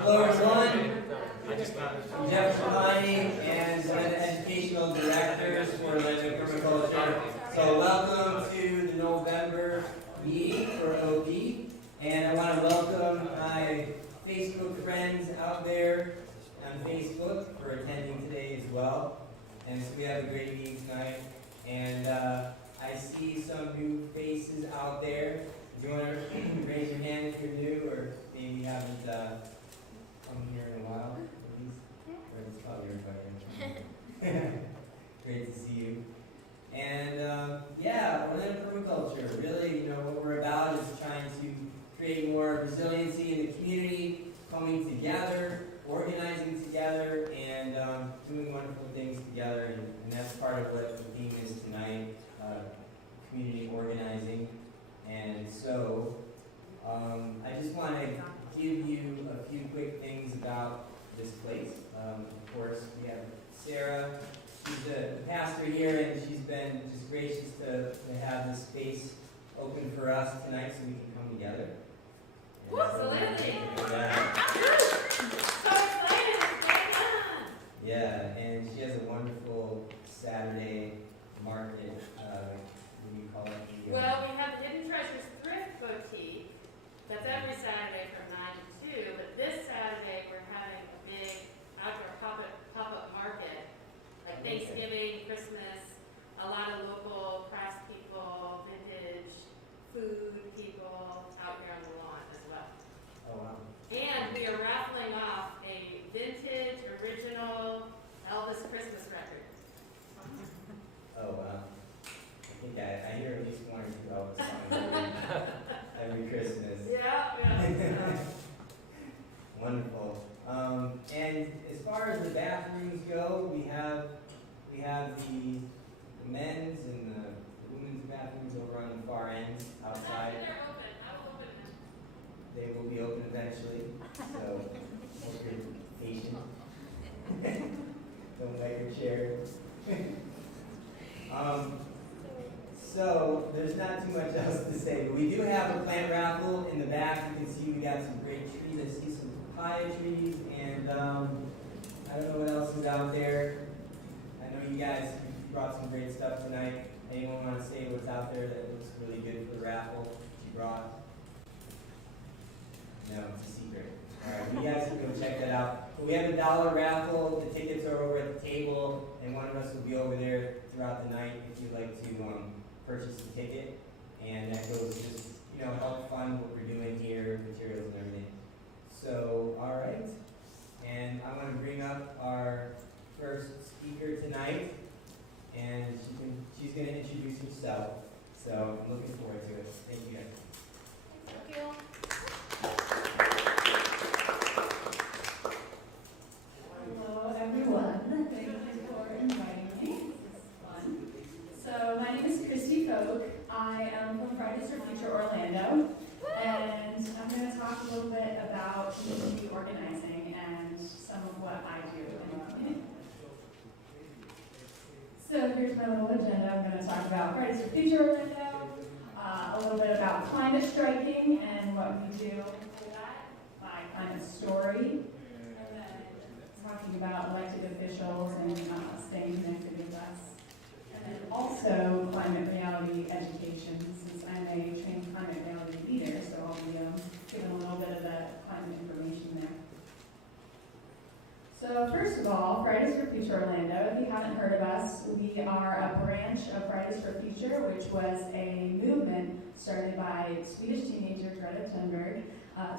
Hello everyone, I'm Jeff Trelawney and I'm the Educational Directors for Permaculture. So welcome to the November meeting for OP, and I want to welcome my Facebook friends out there on Facebook for attending today as well. And so we have a great meeting tonight, and I see some new faces out there. Do you want to raise your hand if you're new, or maybe haven't come here in a while, at least? Or it's probably everybody. Great to see you. And yeah, Orlando Permaculture, really, what we're about is trying to create more resiliency in the community, coming together, organizing together, and doing wonderful things together. And that's part of what the theme is tonight, community organizing. And so, I just want to give you a few quick things about this place. Of course, we have Sarah. She's the pastor here, and she's been just gracious to have this space open for us tonight so we can come together. Absolutely. So excited. Yeah, and she has a wonderful Saturday market. What do you call it? Well, we have the Hidden Treasures Thrift Boutique. That's every Saturday from 9 to 2. But this Saturday, we're having a big outdoor pop-up market. Like Thanksgiving, Christmas, a lot of local crafts people, vintage, food people out here on the lawn as well. Oh, wow. And we are raffling off a vintage, original Elvis Christmas record. Oh, wow. I think I hear at least one or two Elvis songs every Christmas. Yeah. Wonderful. And as far as the bathrooms go, we have the men's and the women's bathrooms over on the far end outside. They're open. I will open them. They will be open eventually, so hope you're patient. Don't beg your chair. So there's not too much else to say, but we do have a plant raffle in the back. You can see we got some great trees. I see some papaya trees, and I don't know what else is out there. I know you guys brought some great stuff tonight. Anyone want to say what's out there that looks really good for the raffle that you brought? No, it's a secret. All right, you guys can go check that out. But we have a $1 raffle. The tickets are over at the table, and one of us will be over there throughout the night if you'd like to purchase a ticket. And that goes just, help fund what we're doing here, materials and everything. So, all right. And I'm going to bring up our first speaker tonight, and she's going to introduce herself. So I'm looking forward to it. Thank you guys. Thank you. Hello everyone, thank you for inviting me. This is fun. So my name is Christy Koch. I am from Fridays for Future Orlando, and I'm going to talk a little bit about community organizing and some of what I do in the community. So here's my little agenda. I'm going to talk about Fridays for Future Orlando, a little bit about climate striking and what we do for that, my climate story, and then talking about elected officials and staying connected with us. And then also climate reality education, since I'm a trained climate reality leader, so I'll be giving a little bit of the climate information there. So first of all, Fridays for Future Orlando, if you haven't heard of us, we are a branch of Fridays for Future, which was a movement started by Swedish teenager Greta Thunberg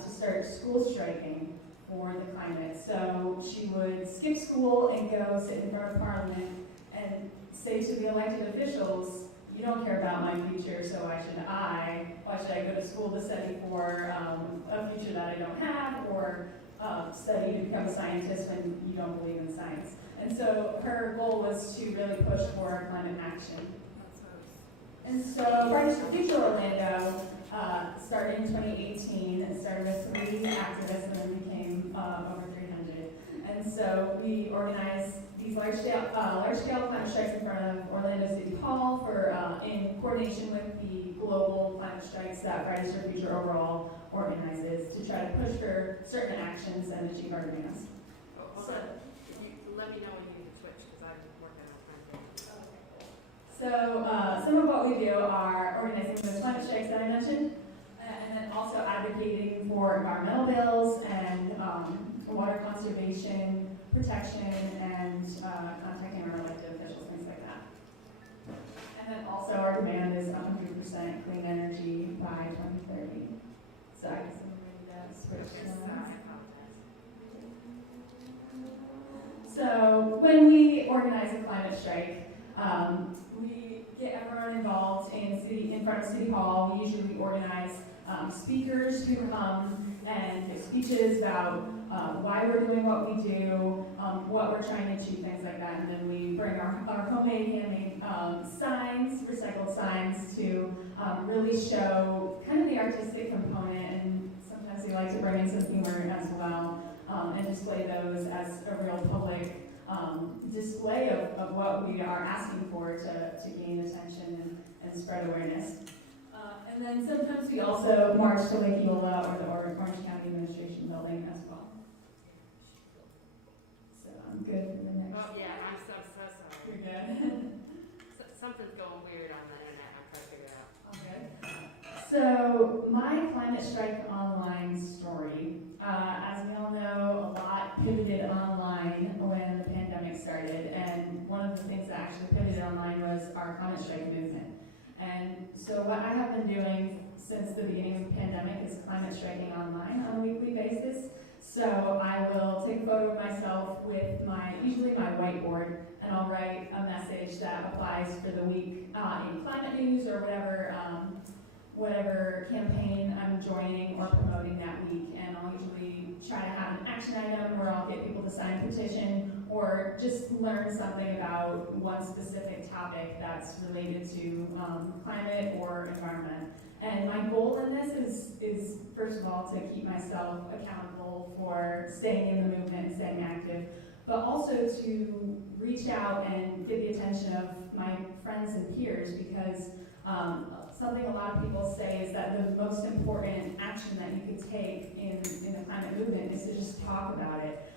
to start school striking for the climate. So she would skip school and go sit in front of Parliament and say to the elected officials, you don't care about my future, so why should I go to school to study for a future that I don't have, or study to become a scientist when you don't believe in science. And so her goal was to really push for climate action. And so Fridays for Future Orlando started in 2018. It started with 3 activists and then became over 300. And so we organize these large-scale climate strikes in front of Orlando City Hall for, in coordination with the global climate strikes that Fridays for Future overall organizes to try to push for certain actions and achieve our demands. Hold on. Let me know when you need to switch, because I'm working on time. So some of what we do are organizing those climate strikes that I mentioned, and then also advocating for environmental bills and water conservation, protection, and contacting our elected officials, things like that. And then also our demand is 100% clean energy by 2030. So I guess I'm ready to switch Yes, to I apologize. So when we organize a climate strike, we get everyone involved in front of City Hall. We usually organize speakers who come and give speeches about why we're doing what we do, what we're trying to achieve, things like that. And then we bring our homemade, handmade signs, recycled signs to really show kind of the artistic component. And sometimes we like to bring in some humor as well and display those as a real public display of what we are asking for to gain attention and spread awareness. And then sometimes we also march to Lake Eola or the Orange County Administration Building as well. So I'm good for the next. Oh, yeah, I'm so sorry. You're good. Something's going weird on the internet. I'm trying to figure it out. Okay. So my climate strike online story, as we all know, a lot pivoted online when the pandemic started, and one of the things that actually pivoted online was our climate strike movement. And so what I have been doing since the beginning of the pandemic is climate striking online on a weekly basis. So I will take a photo of myself with usually my whiteboard, and I'll write a message that applies for the week in climate news or whatever campaign I'm joining or promoting that week. And I'll usually try to have an action item where I'll get people to sign a petition or just learn something about one specific topic that's related to climate or environment. And my goal in this is first of all, to keep myself accountable for staying in the movement and staying active, but also to reach out and get the attention of my friends and peers, because something a lot of people say is that the most important action that you could take in the climate movement is to just talk about it,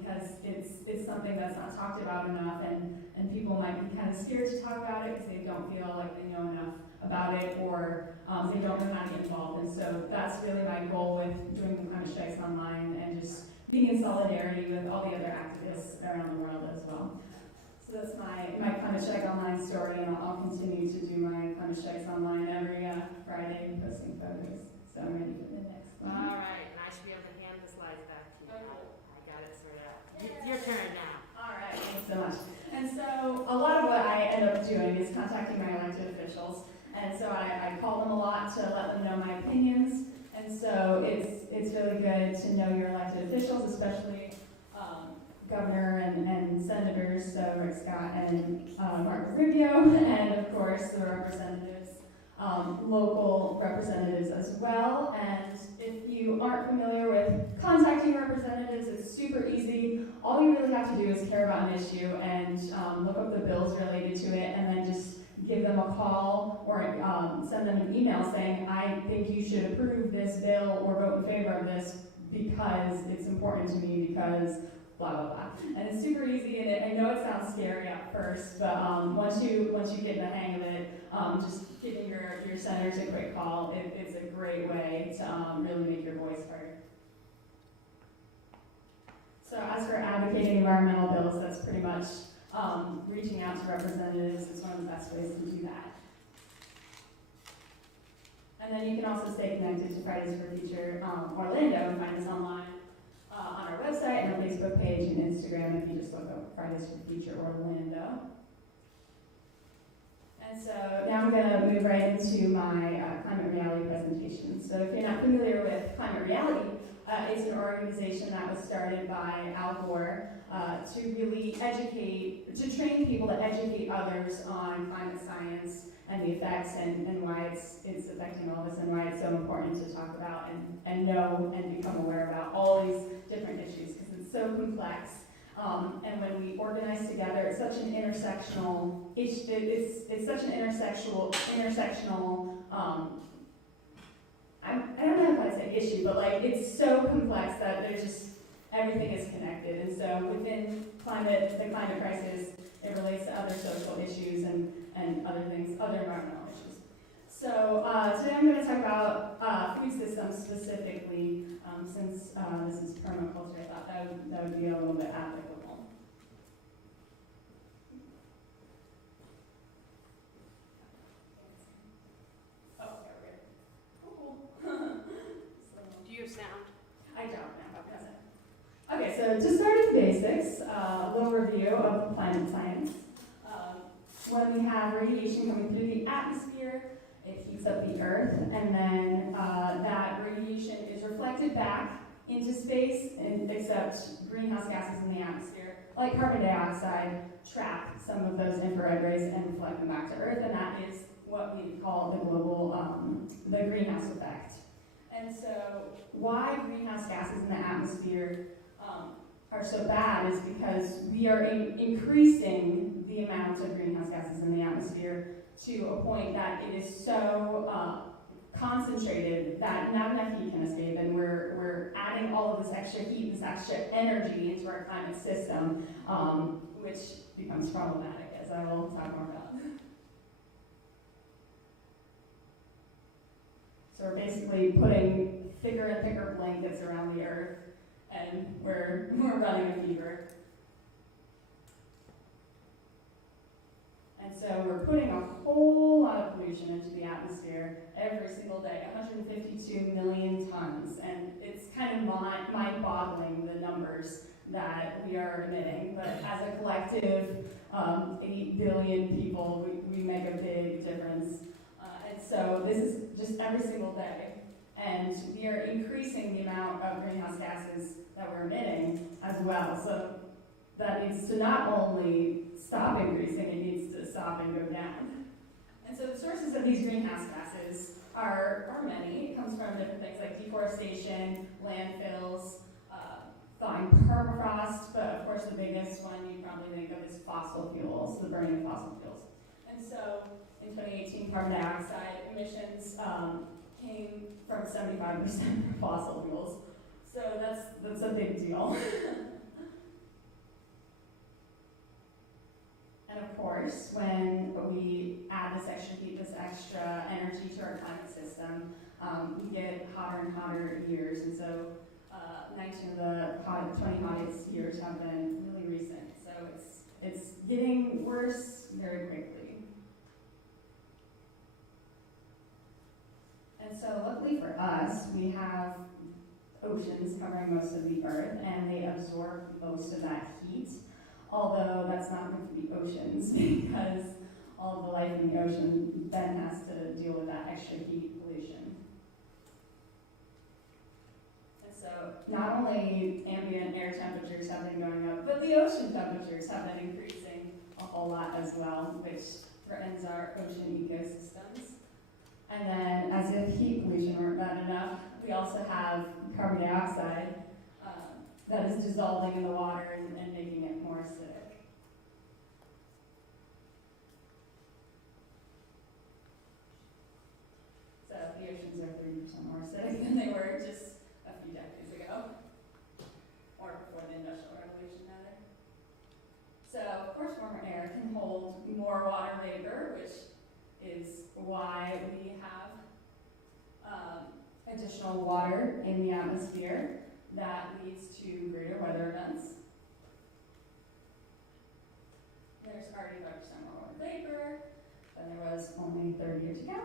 because it's something that's not talked about enough, and people might be kind of scared to talk about it because they don't feel like they know enough about it, or they don't know how to get involved. And so that's really my goal with doing the climate strikes online, and just being in solidarity with all the other activists around the world as well. So that's my climate strike online story, and I'll continue to do my climate strikes online every Friday, posting photos. So I'm ready for the next one. All right, and I should be able to hand the slides back to you. I got it sorted out. It's your turn now. All right, thanks so much. And so a lot of what I end up doing is contacting my elected officials. And so I call them a lot to let them know my opinions. And so it's really good to know your elected officials, especially governor and senators, so Rick Scott and Marco Rubio, and of course the representatives, local representatives as well. And if you aren't familiar with contacting representatives, it's super easy. All you really have to do is care about an issue and look up the bills related to it, and then just give them a call or send them an email saying, I think you should approve this bill or vote in favor of this because it's important to me, because blah, blah, blah. And it's super easy, and I know it sounds scary at first, but once you get in the hang of it, just giving your senators a quick call, it's a great way to really make your voice heard. So as for advocating environmental bills, that's pretty much reaching out to representatives is one of the best ways to do that. And then you can also stay connected to Fridays for Future Orlando and find us online on our website and our Facebook page and Instagram if you just look up Fridays for Future Orlando. And so now I'm going to move right into my climate reality presentation. So if you're not familiar with Climate Reality, it's an organization that was started by Al Gore to really to train people to educate others on climate science and the effects and why it's affecting all of us, and why it's so important to talk about and know and become aware about all these different issues, because it's so complex. And when we organize together, it's such an intersectional issue. It's such an intersectional. I don't know if I'd say issue, but like it's so complex that there's just everything is connected. And so within the climate crisis, it relates to other social issues and other things, other environmental issues. So today I'm going to talk about food systems specifically, since this is permaculture. I thought that would be a little bit applicable. Oh, okay, we're good. Cool. Do you have sound? I don't know. Okay, so to start with the basics, a little review of climate science. When we have radiation coming through the atmosphere, it heats up the earth, and then that radiation is reflected back into space, except greenhouse gases in the atmosphere, like carbon dioxide, trap some of those infrared rays and reflect them back to earth, and that is what we call the global, the greenhouse effect. And so why greenhouse gases in the atmosphere are so bad is because we are increasing the amount of greenhouse gases in the atmosphere to a point that it is so concentrated that not enough heat can escape, and we're adding all of this extra heat, this extra energy into our climate system, which becomes problematic, as I will talk more about. So we're basically putting thicker and thicker blankets around the earth, and we're running a fever. And so we're putting a whole lot of pollution into the atmosphere every single day, 152 million tons. And it's kind of mind-boggling, the numbers that we are emitting. But as a collective, 8 billion people, we make a big difference. And so this is just every single day. And we are increasing the amount of greenhouse gases that we're emitting as well. So that needs to not only stop increasing, it needs to stop and go down. And so the sources of these greenhouse gases are many. It comes from different things like deforestation, landfills, thawing permafrost, but of course the biggest one you probably think of is fossil fuels, the burning of fossil fuels. And so in 2018, carbon dioxide emissions came from 75% from fossil fuels. So that's a big deal. And of course, when we add this extra heat, this extra energy to our climate system, we get hotter and hotter years. And so 19 of the 20 hottest years have been really recent. So it's getting worse very quickly. And so luckily for us, we have oceans covering most of the earth, and they absorb most of that heat. Although that's not good for the oceans, because all of the life in the ocean then has to deal with that extra heat pollution. And so not only ambient air temperatures have been going up, but the ocean temperatures have been increasing a whole lot as well, which threatens our ocean ecosystems. And then, as if heat pollution weren't bad enough, we also have carbon dioxide that is dissolving in the water and making it more acidic. So the oceans are 30% more acidic than they were just a few decades ago, or before the Industrial Revolution, rather. So, of course, warmer air can hold more water vapor, which is why we have additional water in the atmosphere that leads to greater weather events. There's already 5% more water vapor than there was only 30 years ago.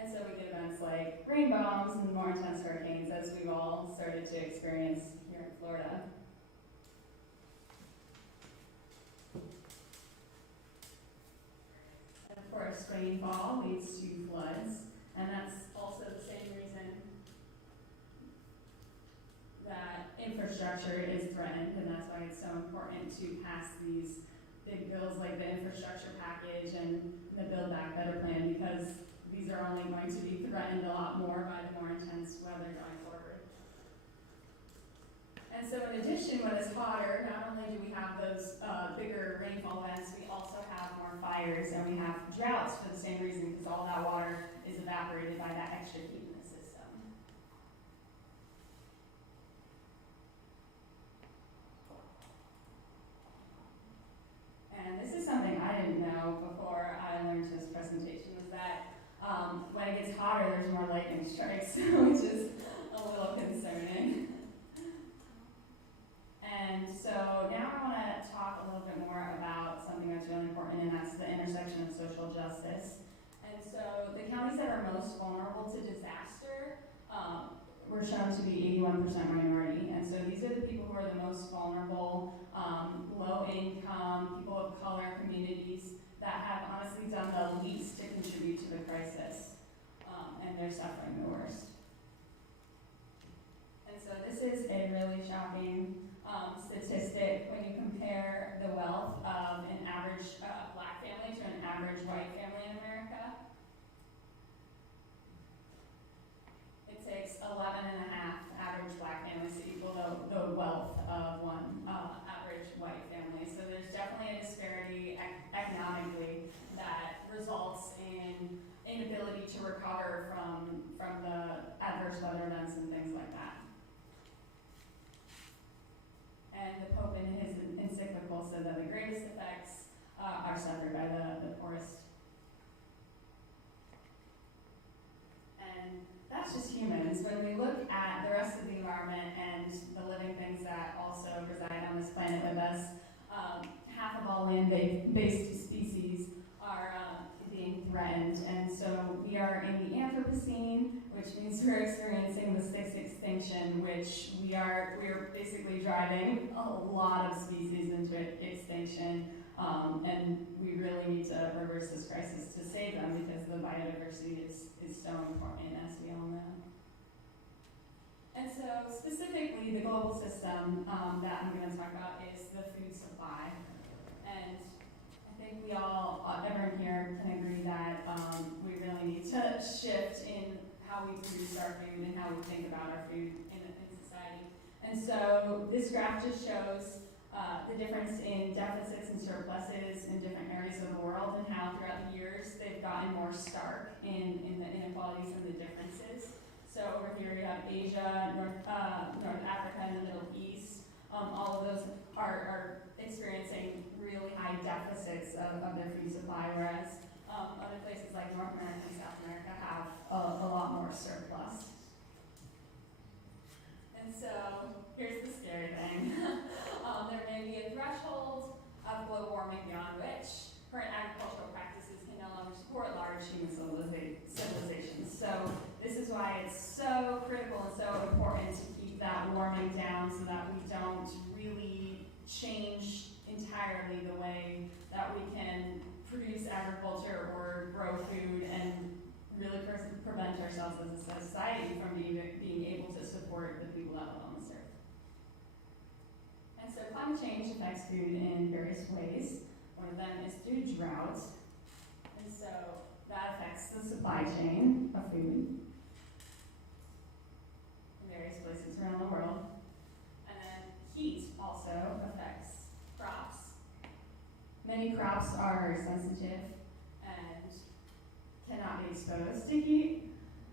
And so we get events like rain bombs and more intense hurricanes, as we've all started to experience here in Florida. And of course, rainfall leads to floods, and that's also the same reason that infrastructure is threatened, and that's why it's so important to pass these big bills like the infrastructure package and the Build Back Better plan, because these are only going to be threatened a lot more by the more intense weather going forward. And so in addition, when it's hotter, not only do we have those bigger rainfall events, we also have more fires and we have droughts for the same reason, because all that water is evaporated by that extra heat in the system. And this is something I didn't know before I learned this presentation, was that when it gets hotter, there's more lightning strikes, which is a little concerning. And so now I want to talk a little bit more about something that's really important, and that's the intersection of social justice. And so the counties that are most vulnerable to disaster were shown to be 81% minority. And so these are the people who are the most vulnerable, low income, people of color, communities that have honestly done the least to contribute to the crisis. And they're suffering the worst. And so this is a really shocking statistic when you compare the wealth of an average black family to an average white family in America. It takes 11 and a half average black families to equal the wealth of one average white family. So there's definitely a disparity economically that results in inability to recover from the adverse weather events and things like that. And the Pope in his encyclical said that the greatest effects are suffered by the poorest. And that's just humans. When we look at the rest of the environment and the living things that also reside on this planet with us, half of all land-based species are being threatened. And so we are in the Anthropocene, which means we're experiencing the sixth extinction, which we're basically driving a lot of species into extinction, and we really need to reverse this crisis to save them, because the biodiversity is so important, as we all know. And so specifically, the global system that I'm going to talk about is the food supply. And I think we all, everyone here can agree that we really need to shift in how we produce our food and how we think about our food in society. And so this graph just shows the difference in deficits and surpluses in different areas of the world, and how throughout the years they've gotten more stark in the inequalities and the differences. So over here you have Asia, North Africa, and the Middle East. All of those are experiencing really high deficits of their food supply, whereas other places like North America and South America have a lot more surplus. And so here's the scary thing. There may be a threshold of global warming beyond which current agricultural practices can no longer support large human civilizations. So this is why it's so critical and so important to keep that warming down, so that we don't really change entirely the way that we can produce agriculture or grow food, and really prevent ourselves as a society from being able to support the people that live on this earth. And so climate change affects food in various ways. One of them is through drought. And so that affects the supply chain of food in various places around the world. And then heat also affects crops. Many crops are sensitive and cannot be exposed to heat,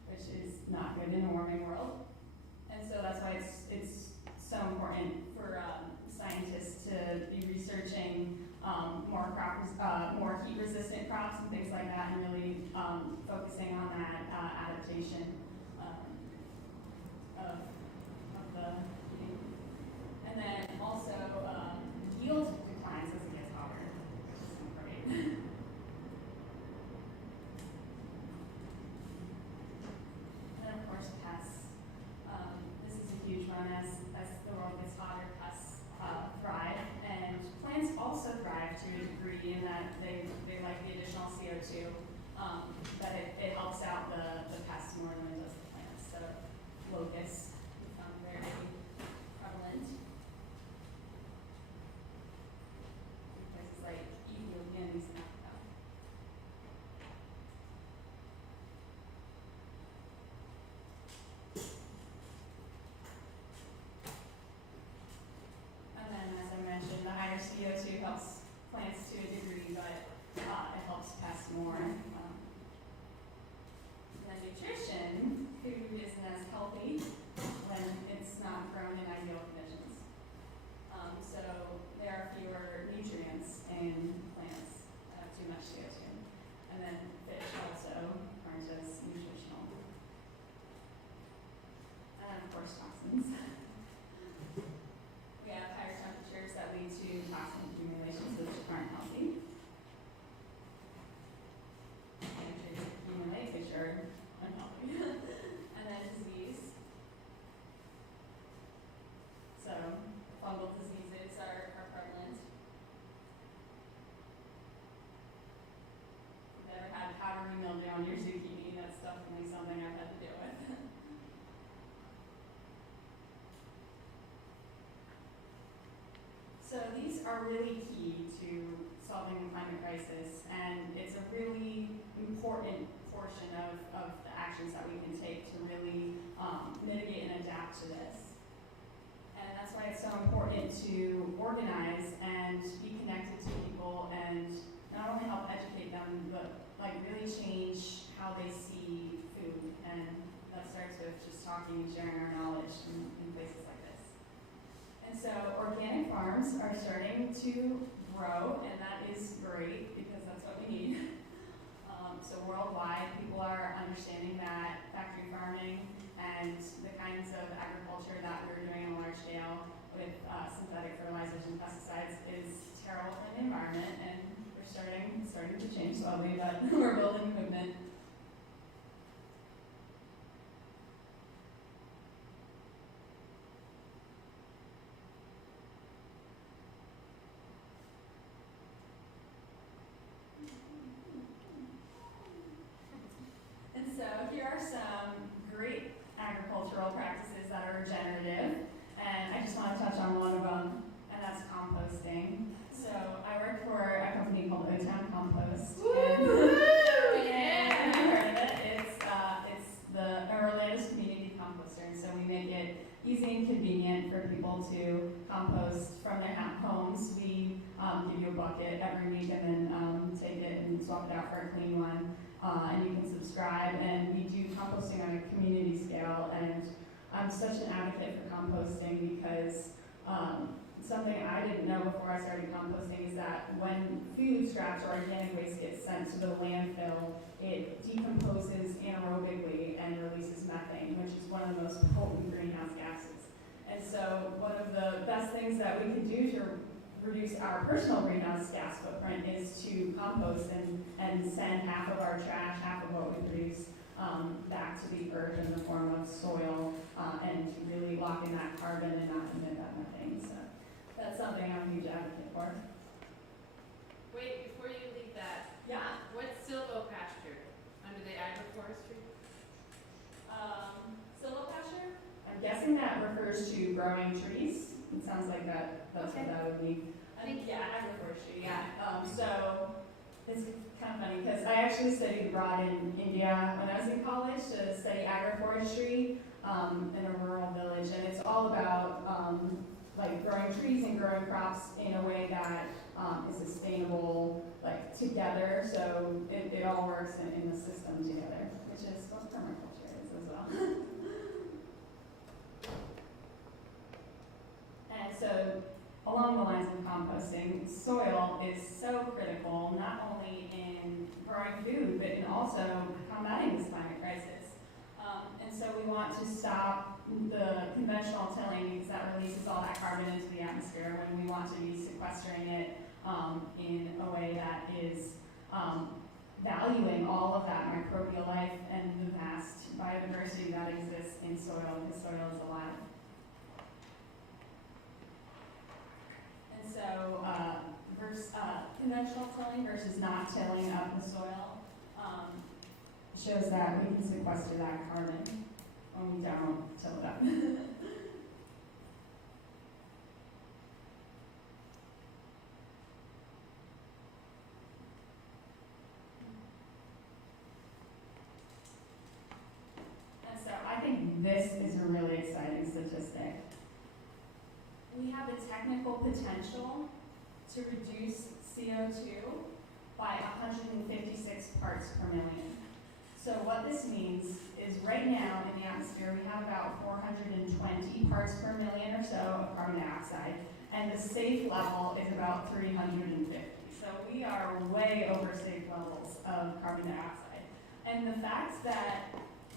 which is not good in a warming world. And so that's why it's so important for scientists to be researching more heat-resistant crops and things like that, and really focusing on that adaptation of the heating. And then also yield declines as it gets hotter, which is great. And of course, pests. This is a huge one. As the world gets hotter, pests thrive, and plants also thrive to a degree in that they like the additional CO2, but it helps out the pests more than it does are really key to solving the climate crisis, and it's a really important portion of the actions that we can take to really mitigate and adapt to this. And that's why it's so important to organize and be connected to people and not only help educate them, but like really change how they see food. And that starts with just talking and sharing our knowledge in places like this. And so organic farms are starting to grow, and that is great because that's what we need. So worldwide, people are understanding that factory farming and the kinds of agriculture that we're doing on a large scale with synthetic fertilizers and pesticides is terrible for the environment, and we're starting to change slowly, but we're building movement. And so here are some great agricultural practices that are regenerative, and I just want to touch on one of them, and that's composting. So I work for a company called O-Town Compost. And I've heard of it. It's our latest community composter, and so we make it easy and convenient for people to compost from their homes. We give you a bucket every week and then take it and swap it out for a clean one. And you can subscribe, and we do composting on a community scale, and I'm such an advocate for composting because something I didn't know before I started composting is that when food scraps or organic waste gets sent to the landfill, it decomposes anaerobically and releases methane, which is one of the most potent greenhouse gases. And so one of the best things that we can do to reduce our personal greenhouse gas footprint is to compost and send half of our trash, half of what we produce, back to the earth in the form of soil, and to really lock in that carbon and not emit that methane. So that's something I'm a huge advocate for. Wait, before you leave that, Yeah. what's silvopasture under the agroforestry? Silvopasture? I'm guessing that refers to growing trees. It sounds like that's Okay. what that would be. I think, yeah, agroforestry, yeah. So it's kind of funny because I actually studied abroad in India when I was in college to study agroforestry in a rural village, and it's all about like growing trees and growing crops in a way that is sustainable, like together. So it all works in the system together, which is what permaculture is as well. And so, along the lines of composting, soil is so critical, not only in growing food, but in also combating this climate crisis. And so we want to stop the conventional tilling because that releases all that carbon into the atmosphere when we want to be sequestering it in a way that is valuing all of that microbial life and the vast biodiversity that exists in soil, because soil is alive. And so conventional tilling versus not tilling up the soil shows that we can sequester that carbon when we don't till it up. And so I think this is a really exciting statistic. We have the technical potential to reduce CO2 by 156 parts per million. So what this means is right now in the atmosphere we have about 420 parts per million or so of carbon dioxide, and the safe level is about 350. So we are way over safe levels of carbon dioxide. And the fact that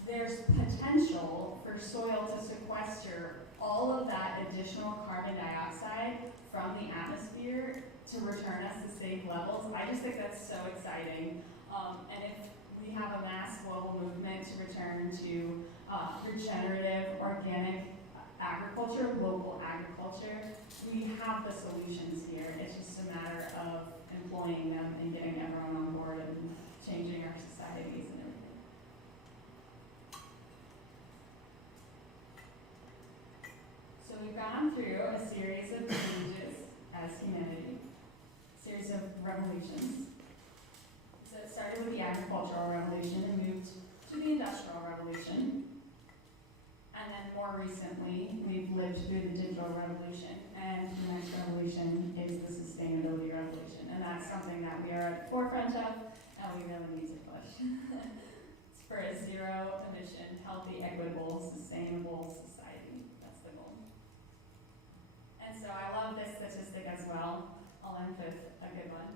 there's potential for soil to sequester all of that additional carbon dioxide from the atmosphere to return us to safe levels, I just think that's so exciting. And if we have a mass global movement to return to regenerative, organic agriculture, local agriculture, we have the solutions here. It's just a matter of employing them and getting everyone on board and changing our societies and everything. So we've gone through a series of changes as humanity. revolutions. So it started with the agricultural revolution and moved to the industrial revolution. And then more recently, we've lived through the digital revolution, and the next revolution is the sustainability revolution. And that's something that we are at the forefront of, and we really need to push. It's for a zero emission, healthy, equitable, sustainable society. That's the goal. And so I love this statistic as well. I'll end with a good one.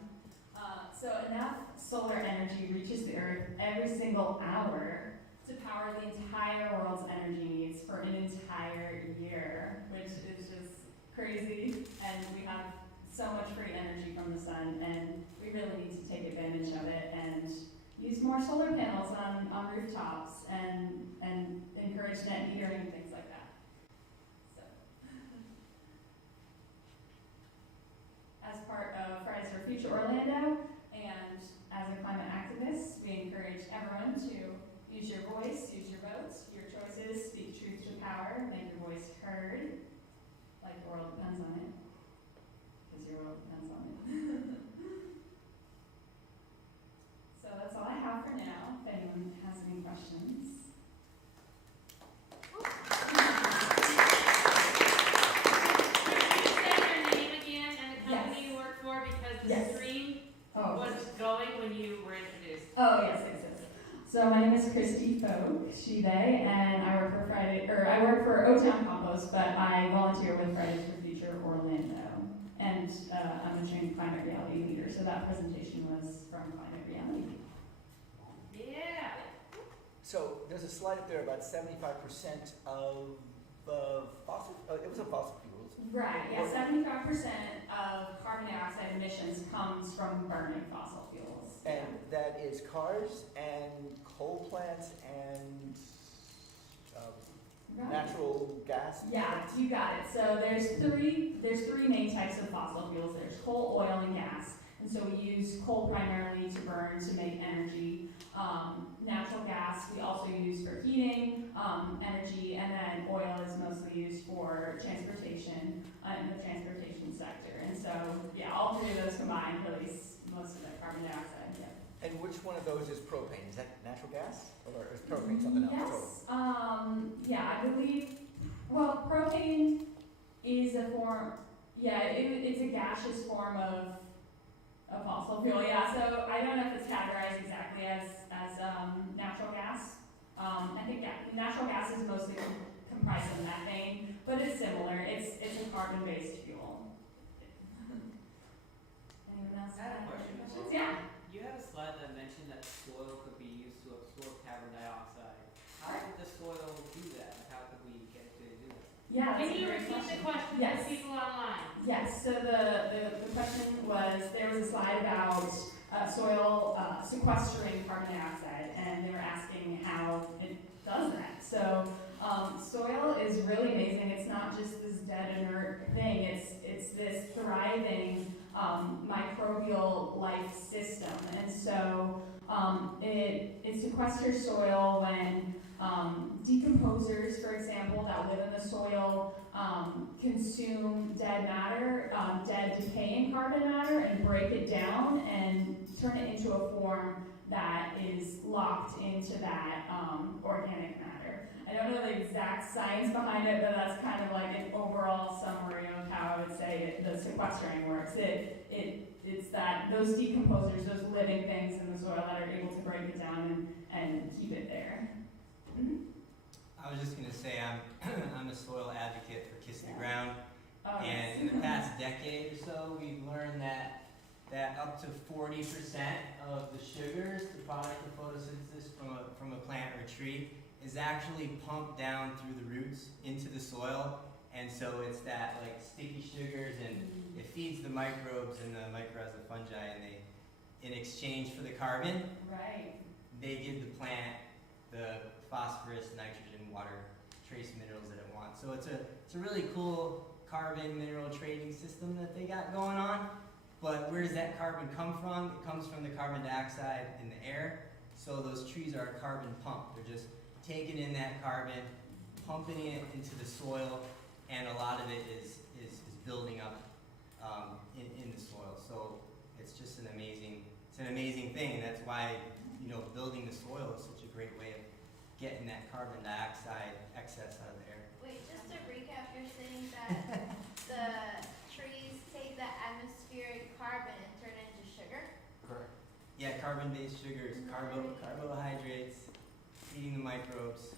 So enough solar energy reaches the earth every single hour to power the entire world's energy needs for an entire year, which is just crazy. And we have so much free energy from the sun, and we really need to take advantage of it and use more solar panels on rooftops and encourage net metering and things like that. So, as part of Fridays for Future Orlando, and as a climate activist, we encourage everyone to use your voice, use your votes, your choices, speak truth to power, make your voice heard, like the world depends on it, because your world depends on it. So that's all I have for now, if anyone has any questions. Could you say your name again and the company you work for, because the stream was going when you were introduced? Oh, yes. So my name is Christy Folk, she, they, and I work for O-Town Compost, but I volunteer with Fridays for Future Orlando. And I'm a trained climate reality leader, so that presentation was from Climate Reality. Yeah. So there's a slide up there about 75% of fossil, it was a fossil fuels. Right, yeah, 75% of carbon dioxide emissions comes from burning fossil fuels. And that is cars and coal plants and natural gas. Yeah, you got it. So there's three main types of fossil fuels. There's coal, oil, and gas. And so we use coal primarily to burn to make energy. Natural gas we also use for heating, energy, and then oil is mostly used for transportation in the transportation sector. And so, yeah, all three of those combined release most of the carbon dioxide. Yeah. And which one of those is propane? Is that natural gas? Or is propane something else? Yes. Yeah, I believe, well, propane is a form, it's a gaseous form of fossil fuel, yeah. So I don't know if it's categorized exactly as natural gas. I think, natural gas is mostly comprised of methane, but it's similar. It's a carbon-based fuel. Anyone else? I had a question. Yeah. You had a slide that mentioned that soil could be used to absorb carbon dioxide. How would the soil do that? How could we get to do that? Yeah. Can you repeat the question Yes. for people online? Yes, so the question was, there was a slide about soil sequestering carbon dioxide, and they were asking how it does that. So soil is really amazing. It's not just this dead, inert thing. It's this thriving microbial life system. And so it sequesters soil when decomposers, for example, that live in the soil consume dead matter, dead decaying carbon matter, and break it down and turn it into a form that is locked into that organic matter. I don't know the exact science behind it, but that's kind of like an overall summary of how I would say the sequestering works. It's that those decomposers, those living things in the soil that are able to break it down and keep it there. Mm-hmm. I was just gonna say I'm a soil advocate for Kiss the Ground, Oh, and in the past decade or so, we've learned that up to 40% of the sugars, the product of photosynthesis from a plant or a tree, is actually pumped down through the roots into the soil, and so it's that like sticky sugars, and it feeds the microbes, and the microbes, the fungi, and they, in exchange for the carbon, Right. they give the plant the phosphorus, nitrogen, water, trace minerals that it wants. So it's a really cool carbon mineral trading system that they got going on. But where does that carbon come from? It comes from the carbon dioxide in the air. So those trees are a carbon pump. They're just taking in that carbon, pumping it into the soil, and a lot of it is building up in the soil. So it's just an amazing thing, and that's why, you know, building the soil is such a great way of getting that carbon dioxide excess out of the air. Wait, just to recap, you're saying that the trees take the atmospheric carbon and turn it into sugar? Correct. Yeah, carbon-based sugars, carbohydrates, feeding the microbes,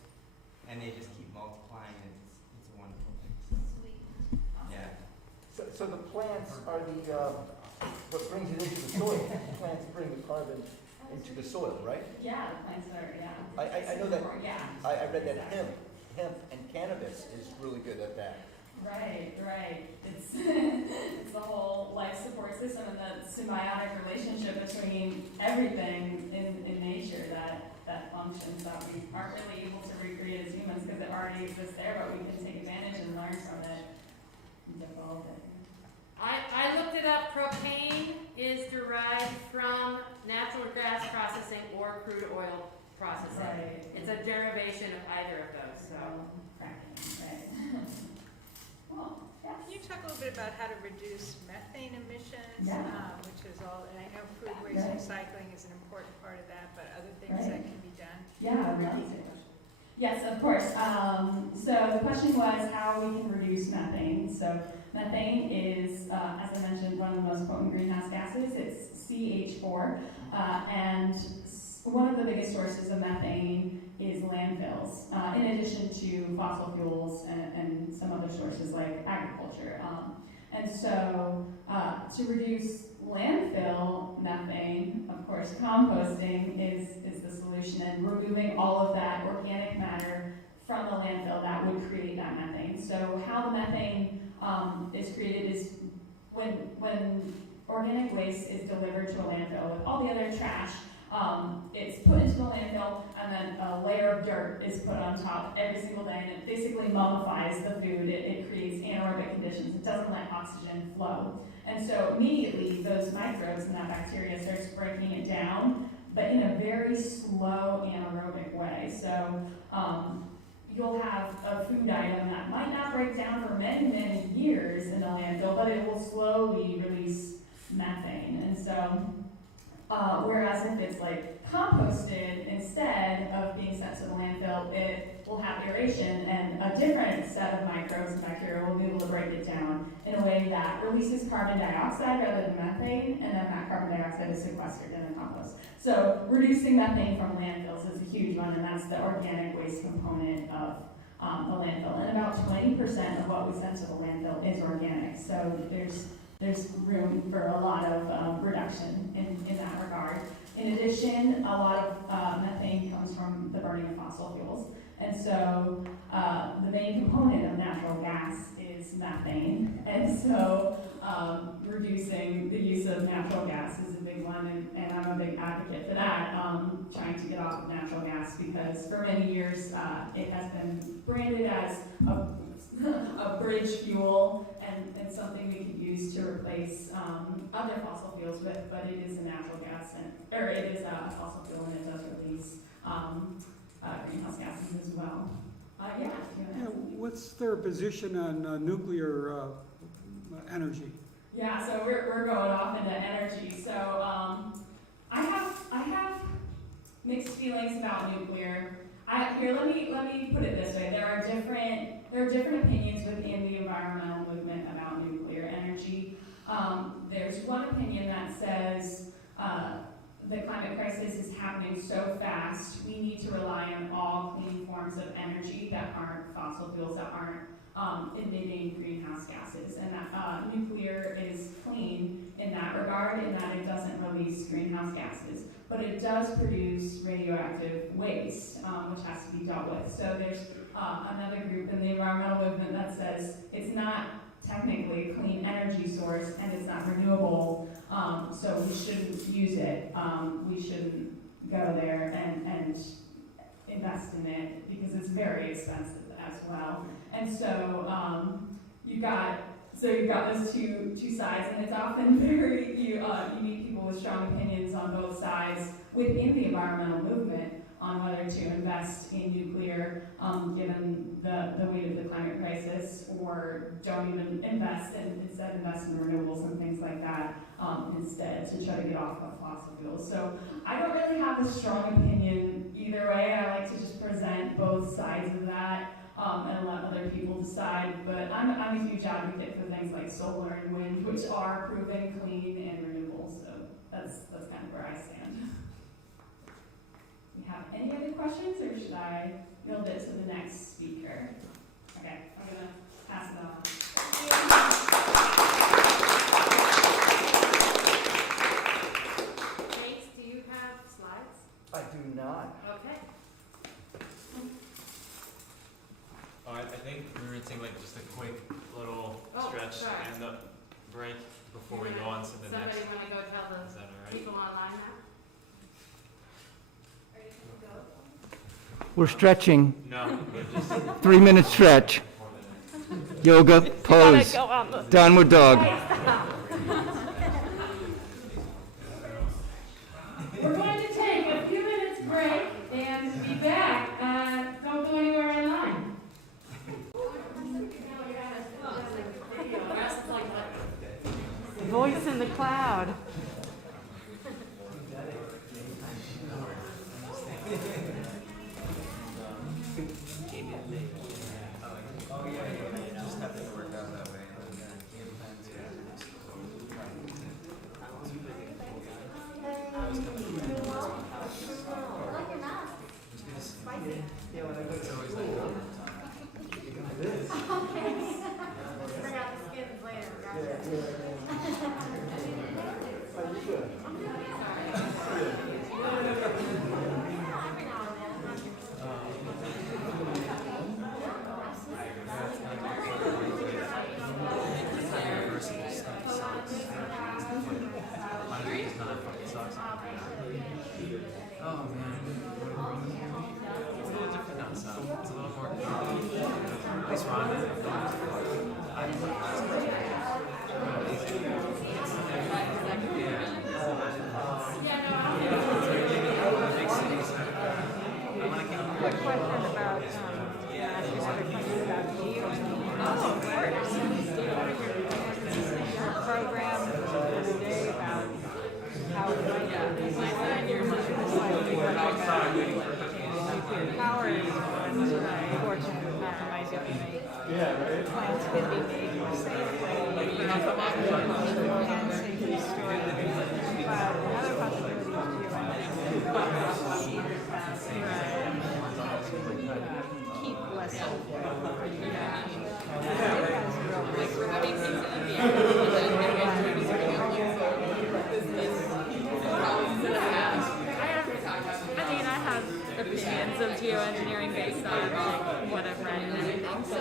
and they just keep multiplying, and it's a wonderful thing. Sweet. Yeah. So the plants are what brings it into the soil. Plants bring the carbon into the soil, right? Yeah, the plants are, yeah. I know that. Yeah. I read that hemp and cannabis is really good at that. Right. It's it's the whole life support system and the symbiotic relationship between everything in nature that functions that we aren't really able to recreate as humans because it already exists there, but we can take advantage and learn from it and develop it. I looked it up. Propane is derived from natural gas processing or crude oil processing. Right. It's a derivation of either of those. So. Cracking, right. Well, yes. Can you talk a little bit about how to reduce methane emissions? Yeah. Which is all, and I know food waste Right. recycling is an important part of that, but other things Right. that can be done. Yeah, I'd love to. Yes, of course. So the question was how we can reduce methane. So methane is, as I mentioned, one of the most potent greenhouse gases. It's CH4, and one of the biggest sources of methane is landfills, in addition to fossil fuels and some other sources like agriculture. And so to reduce landfill methane, of course, composting is the solution, and removing all of that organic matter from the landfill that would create that methane. So how the methane is created is when organic waste is delivered to a landfill with all the other trash. It's put into the landfill, and then a layer of dirt is put on top every single day, and it basically mummifies the food. It creates anaerobic conditions. It doesn't let oxygen flow. And so immediately those microbes and that bacteria starts breaking it down, but in a very slow anaerobic way. So you'll have a food item that might not break down for many, many years in the landfill, but it will slowly release methane. And so whereas if it's like composted instead of being sent to the landfill, it will have aeration, and a different set of microbes and bacteria will be able to break it down in a way that releases carbon dioxide rather than methane, and then that carbon dioxide is sequestered in the compost. So reducing methane from landfills is a huge one, and that's the organic waste component of the landfill. And about 20% of what we send to the landfill is organic. So there's room for a lot of reduction in that regard. In addition, a lot of methane comes from the burning of fossil fuels. And so the main component of natural gas is methane. And so reducing the use of natural gas is a big one, and I'm a big advocate for that, trying to get off of natural gas, because for many years it has been branded as a bridge fuel and something we could use to replace other fossil fuels with, but it is a natural gas, or it is a fossil fuel, and it does release greenhouse gases as well. Yeah. What's their position on nuclear energy? Yeah, so we're going off into energy. So I have mixed feelings about nuclear. Let me put it this way: there are different opinions within the environmental movement about nuclear energy. There's one opinion that says the climate crisis is happening so fast, we need to rely on all clean forms of energy that aren't fossil fuels, that aren't emitting greenhouse gases, and that nuclear is clean in that regard, in that it doesn't release greenhouse gases, but it does produce radioactive waste, which has to be dealt with. So there's another group in the environmental movement that says it's not technically a clean energy source and it's not renewable, so we shouldn't use it. We shouldn't go there and invest in it because it's very expensive as well. And so you've got those two sides, and it's often very you meet people with strong opinions on both sides within the environmental movement. on whether to invest in nuclear, given the weight of the climate crisis, or don't even invest and instead invest in renewables and things like that instead to try to get off of fossil fuels. So I don't really have a strong opinion either way. I like to just present both sides of that and let other people decide. But I'm a huge advocate for things like solar and wind, which are proven clean and renewable. So that's kind of where I stand. Do you have any other questions, or should I yield it to the next speaker? Okay, I'm gonna pass it on. James, do you have slides? I do not. Okay. I think we were gonna take like just a quick little stretch sorry. and a break before we go on to the next. Somebody wanna go tell the Is that all right? people online now? Are you gonna go? We're stretching, No, we're just 3-minute stretch. Yoga, pose, downward dog. We're going to take a few minutes break and be back. Don't go anywhere online. Voice in the cloud. Oh man. It's a little different now, so it's a little more at least Ron. Quick question about, ask you another question about geoengineering. Oh, of course. Your program the other day about how it might nuclear power is fortunate that it might be able to make plants can be made more safely and safely stored. But another possibility is geoengineering. Keep less I have opinions of geoengineering based on like what I've read and everything. So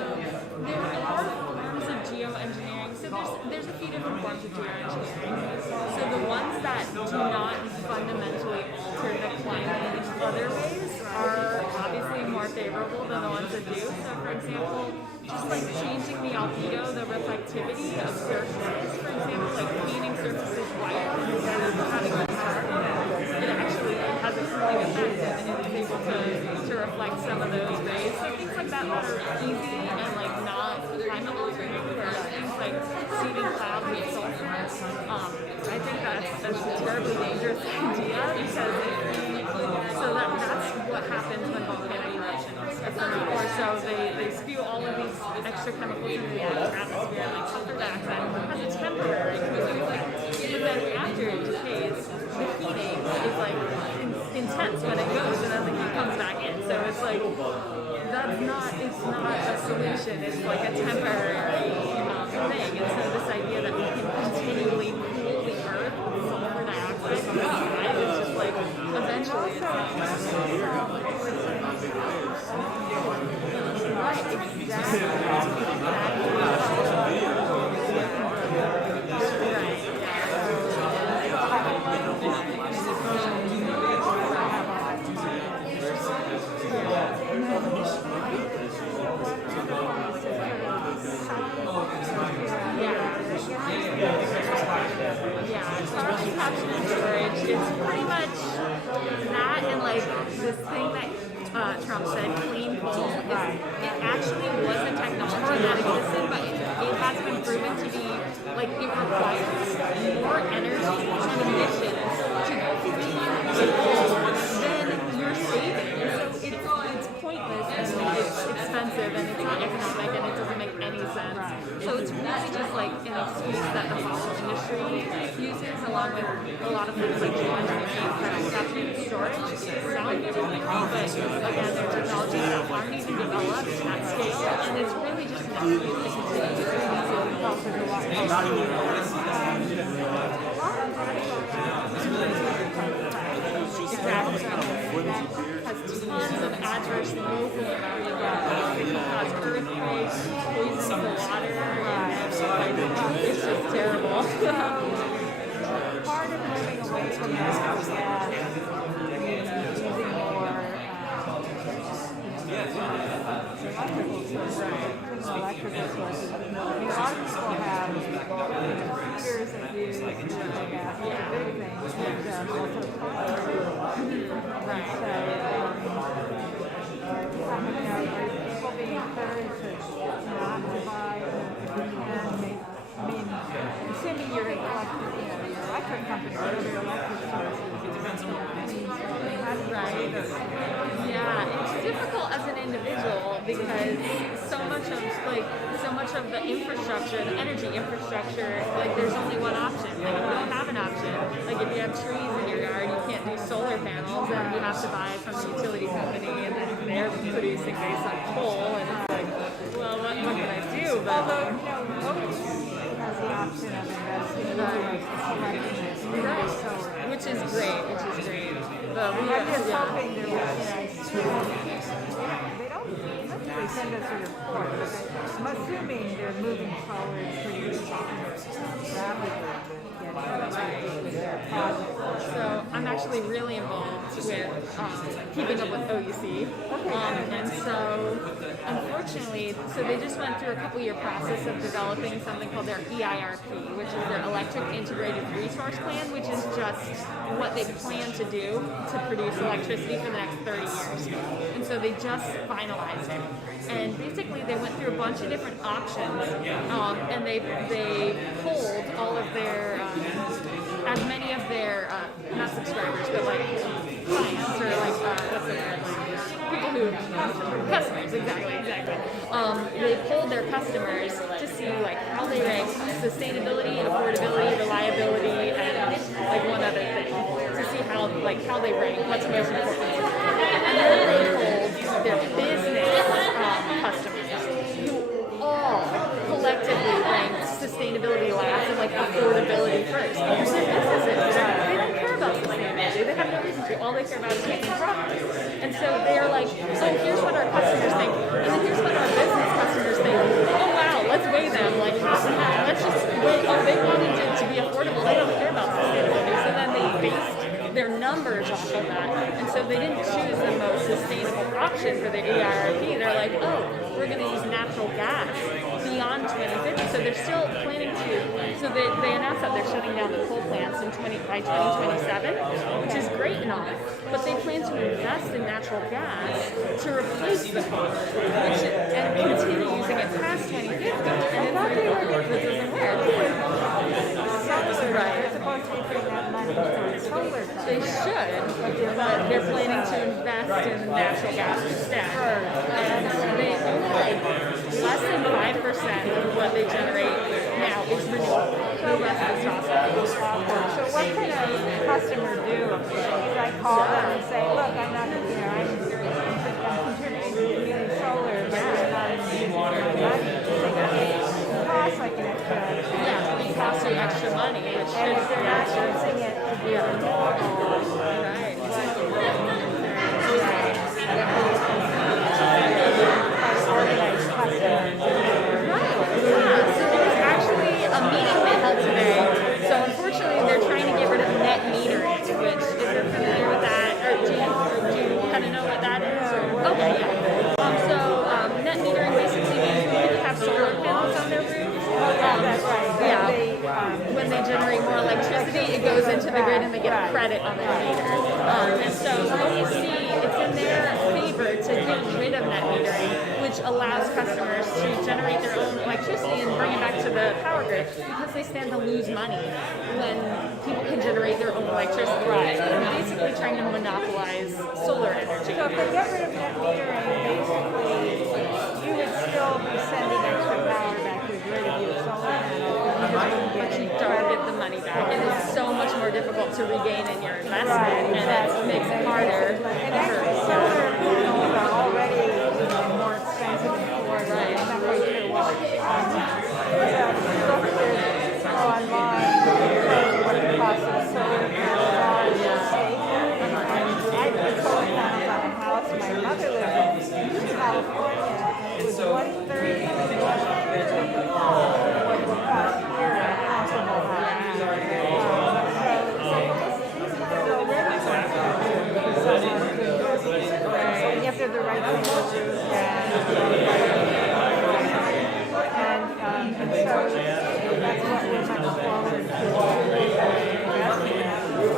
there are all forms of geoengineering. So there's a few different forms of geoengineering. So the ones that do not fundamentally alter the climate in other ways are obviously more favorable than the ones that do. So for example, just like changing the albedo, the reflectivity of surfaces, for example, like painting surfaces white instead of having them dark, it actually has a cooling effect and it is able to reflect some of those rays. So things like that are easy and like not climate altering, whereas things like seeding clouds with sulfur, I think that's a terribly dangerous idea because that's what happens when volcanic eruptions occur. So they spew all of these extra chemicals into the atmosphere, like sulfur dioxide, as a temporary, but then after it decays, the heating is like intense when it goes, and then the heat comes back in. So it's like it's not a solution. It's like a temporary thing. And so this idea that we can continually cool the earth with sulfur dioxide is just like eventually it's not. Right, carbon capture and storage, it's pretty much that and like this thing that it actually was a technology that existed, but it has been proven to be, like, it requires more energy and emissions to go through the than you're saving. So it's pointless and it's expensive and it's not economic and it doesn't make any sense. So it's really just like an excuse that the fossil industry uses, along with a lot of things like geoengineering, carbon capture and storage. Sound good, but again, they're technologies that aren't even developed at scale, and it's really just an excuse to continue to has tons of adverse local environmental effects. It causes earthquakes, poisons the water, and it's just terrible. Part of moving away from natural gas means using more electrical sources. A lot of people have heaters that use natural gas, it's a big thing, and also cars. Right. So, are people being encouraged not to buy, if you can, I mean, assuming you're an electric company, whatever your electric source is, right. Yeah, it's difficult as an individual because so much of the infrastructure, the energy infrastructure, like there's only one option. Like you don't have an option. Like if you have trees in your yard, you can't do solar panels, and you have to buy it from the utility company, and then they're producing based on coal, and it's like, well, what can I do? But Oaks has the option of investing in solar, which is great. But we I'm just yeah. hoping there was, they don't necessarily send us a report, but I'm assuming they're moving forward pretty rapidly with their project. So I'm actually really involved with keeping up with OUC. And so unfortunately, they just went through a couple-year process of developing something called their EIRP, which is their Electric Integrated Resource Plan, which is just what they plan to do to produce electricity for the next 30 years. And so they just finalized it. And basically they went through a bunch of different options, and they polled all of their, as many of their, not subscribers, but like clients, or like, what's the word? People who, customers, exactly. They polled their customers to see like how they rank sustainability, affordability, reliability, and like one other thing, to see how they rank, what's most important. And then they polled their business customers, who all collectively ranked sustainability last and like affordability first. Because their businesses, they don't care about sustainability. They have no reason to. All they care about is making profit. And so they're like, so here's what our customers think, and then here's what our business customers think. Oh wow, let's weigh them. Like, let's just weigh. Oh, they wanted it to be affordable. They don't care about sustainability. So then they based their numbers off of that. And so they didn't choose the most sustainable option for their EIRP. They're like, oh, we're going to use natural gas beyond 2050. So they're still planning to, so they announced that they're shutting down the coal plants by 2027, which is great and all. But they plan to invest in natural gas to replace the coal, and continue using it past 2050. And it doesn't work. They're supposed to be putting that money towards solar. They should, but they're planning to invest in natural gas instead. And they only less than 5% of what they generate now is renewable. The rest is fossil. So what can a customer do? Should I call them and say, look, I'm not, I'm contributing to community solar, but I'm not using my money. It costs like an extra. Yeah, it costs you extra money. And if they're not using it to be renewable, right. organized customers. Right, yeah. So there was actually a meeting they held today. So unfortunately, they're trying to get rid of net metering, which, if you're familiar with that, or do you kind of know what that is? Okay, yeah. Net metering basically means people who have solar panels on their roof. That's right. Yeah. When they generate more electricity, it goes into the grid and they get a credit on their meter. And so OEC, it's in their favor to get rid of net metering which allows customers to generate their own electricity and bring it back to the power grid because they stand to lose money when people can generate their own electricity. Right. They're basically trying to monopolize solar energy. So if they get rid of net metering, basically, you would still be sending extra power back to the grid if you have solar panels. But you don't get the money back. It is so much more difficult to regain in your investment, and it makes it harder. And actually, solar panels are already more expensive than Florida. Right. I'm not quite sure why. So look to go online and what the cost of solar panels are in the state. And I put solar panels on a house my mother lived in California. It was 1/3 of what it would cost here at a comparable house. You have to have the right thing to do. And so that's what we're much forward to investing in. We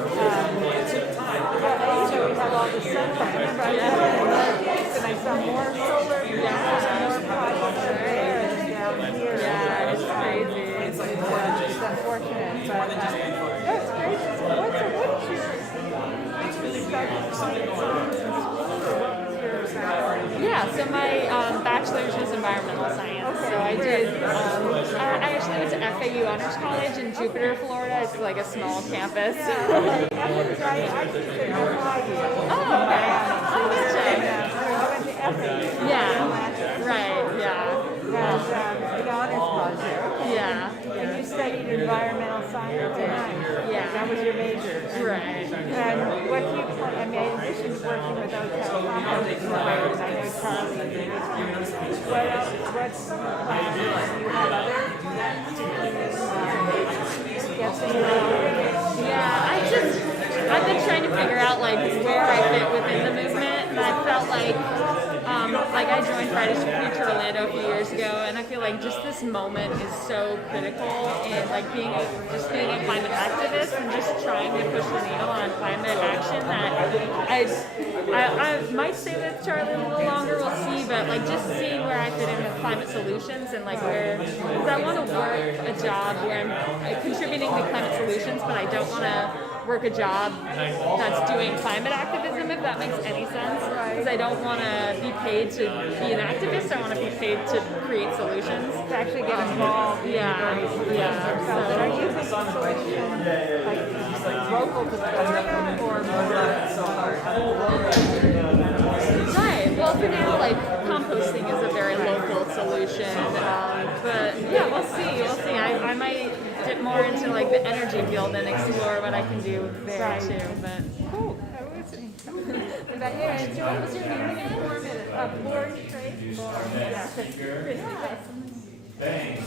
have all the sunlight. Remember, I was in the Northeast and I saw more solar panels and more projects there than down here. Yeah, it's crazy. It's unfortunate, but that's great. So what did you start studying in school, or what was your background? Yeah, so my bachelor's was environmental science. So I did, I actually went to FAU Honors College in Jupiter, Florida. It's like a small campus. I teach at NYU. Oh, okay. Oh, gotcha. I went to FAU. Yeah, right, yeah. And the honors project. Yeah. And you studied environmental science, Yeah. That was your major. Right. And what do you plan, I mean, in addition to working with hotel composting providers, I know Charlie did this. What else, what's your plan? Do you have other plans to get things going? Yeah, I've been trying to figure out where I fit within the movement, and I felt I joined Fridays for Future Orlando a few years ago, and I feel like just this moment is so critical in being a climate activist and just trying to push the needle on climate action that I might stay with Charlie a little longer, we'll see, but just seeing where I fit in with climate solutions and where, because I want to work a job where I'm contributing to climate solutions, but I don't want to work a job that's doing climate activism, if that makes any sense. Because I don't want to be paid to be an activist, I want to be paid to create solutions. To actually get involved. Yeah. So are you thinking solutions like local to Florida or Right. Well, for now, composting is a very local solution. But yeah, we'll see. I might dip more into the energy field and explore what I can do there too. But cool. Is that you? What was your name again? Lord Trade. Thanks.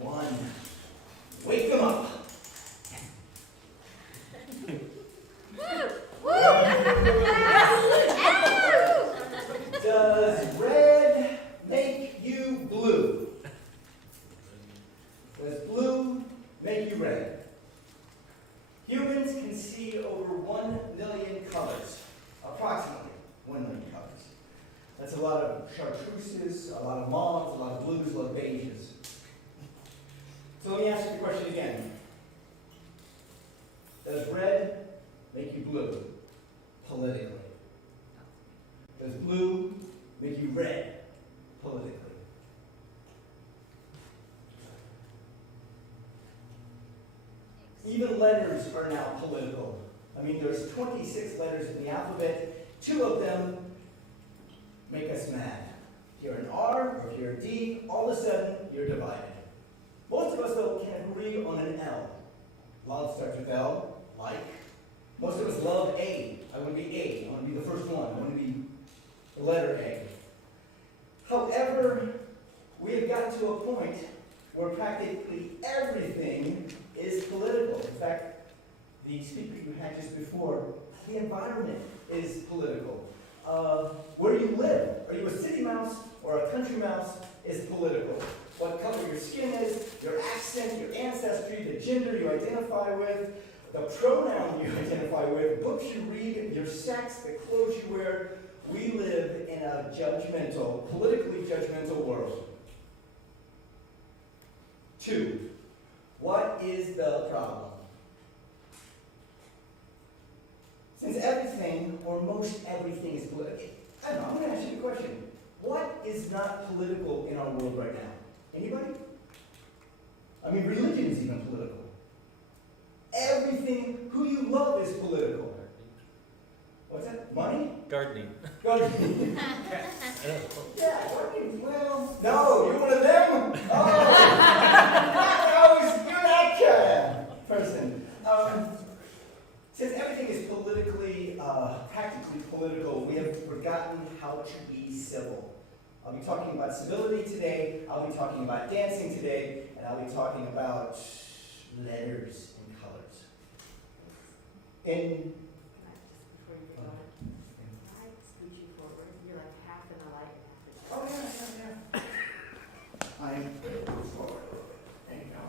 One. Wake them up. Does red make you blue? Does blue make you red? Humans can see over 1 million colors, approximately 1 million colors. That's a lot of chartreuses, a lot of mauves, a lot of blues, a lot of beiges. So let me ask you the question again. Does red make you blue, politically? Does blue make you red, politically? Even letters are now political. I mean, there's 26 letters in the alphabet. 2 of them make us mad. If you're an R or if you're a D, all of a sudden, you're divided. Most of us, though, can agree on an L. Love starts with L, like. Most of us love A. I want to be A. I want to be the first one. I want to be the letter A. However, we have gotten to a point where practically everything is political. In fact, the speaker you had just before, the environment is political. Where you live, are you a city mouse or a country mouse, is political. What color your skin gender you identify with, the pronoun you identify with, books you read, your sex, the clothes you wear. We live in a judgmental, politically judgmental world. 2, what is the problem? Since everything, or most everything, is political, I don't know, I'm going to ask you a question. What is not political in our world right now? Anybody? I mean, religion is even political. Everything, who you love is political. What's that? Money? Gardening. Gardening. Yeah, gardening. Well, no, you're one of them? Oh, you're that person. Since everything is politically, practically political, we have forgotten how to be civil. I'll be talking about civility today, I'll be talking about dancing today, and I'll be talking about letters and colors. And Before you get going, can I scoot you forward? You're like half in the light and half in the dark. oh yeah. I'm forward. There you go.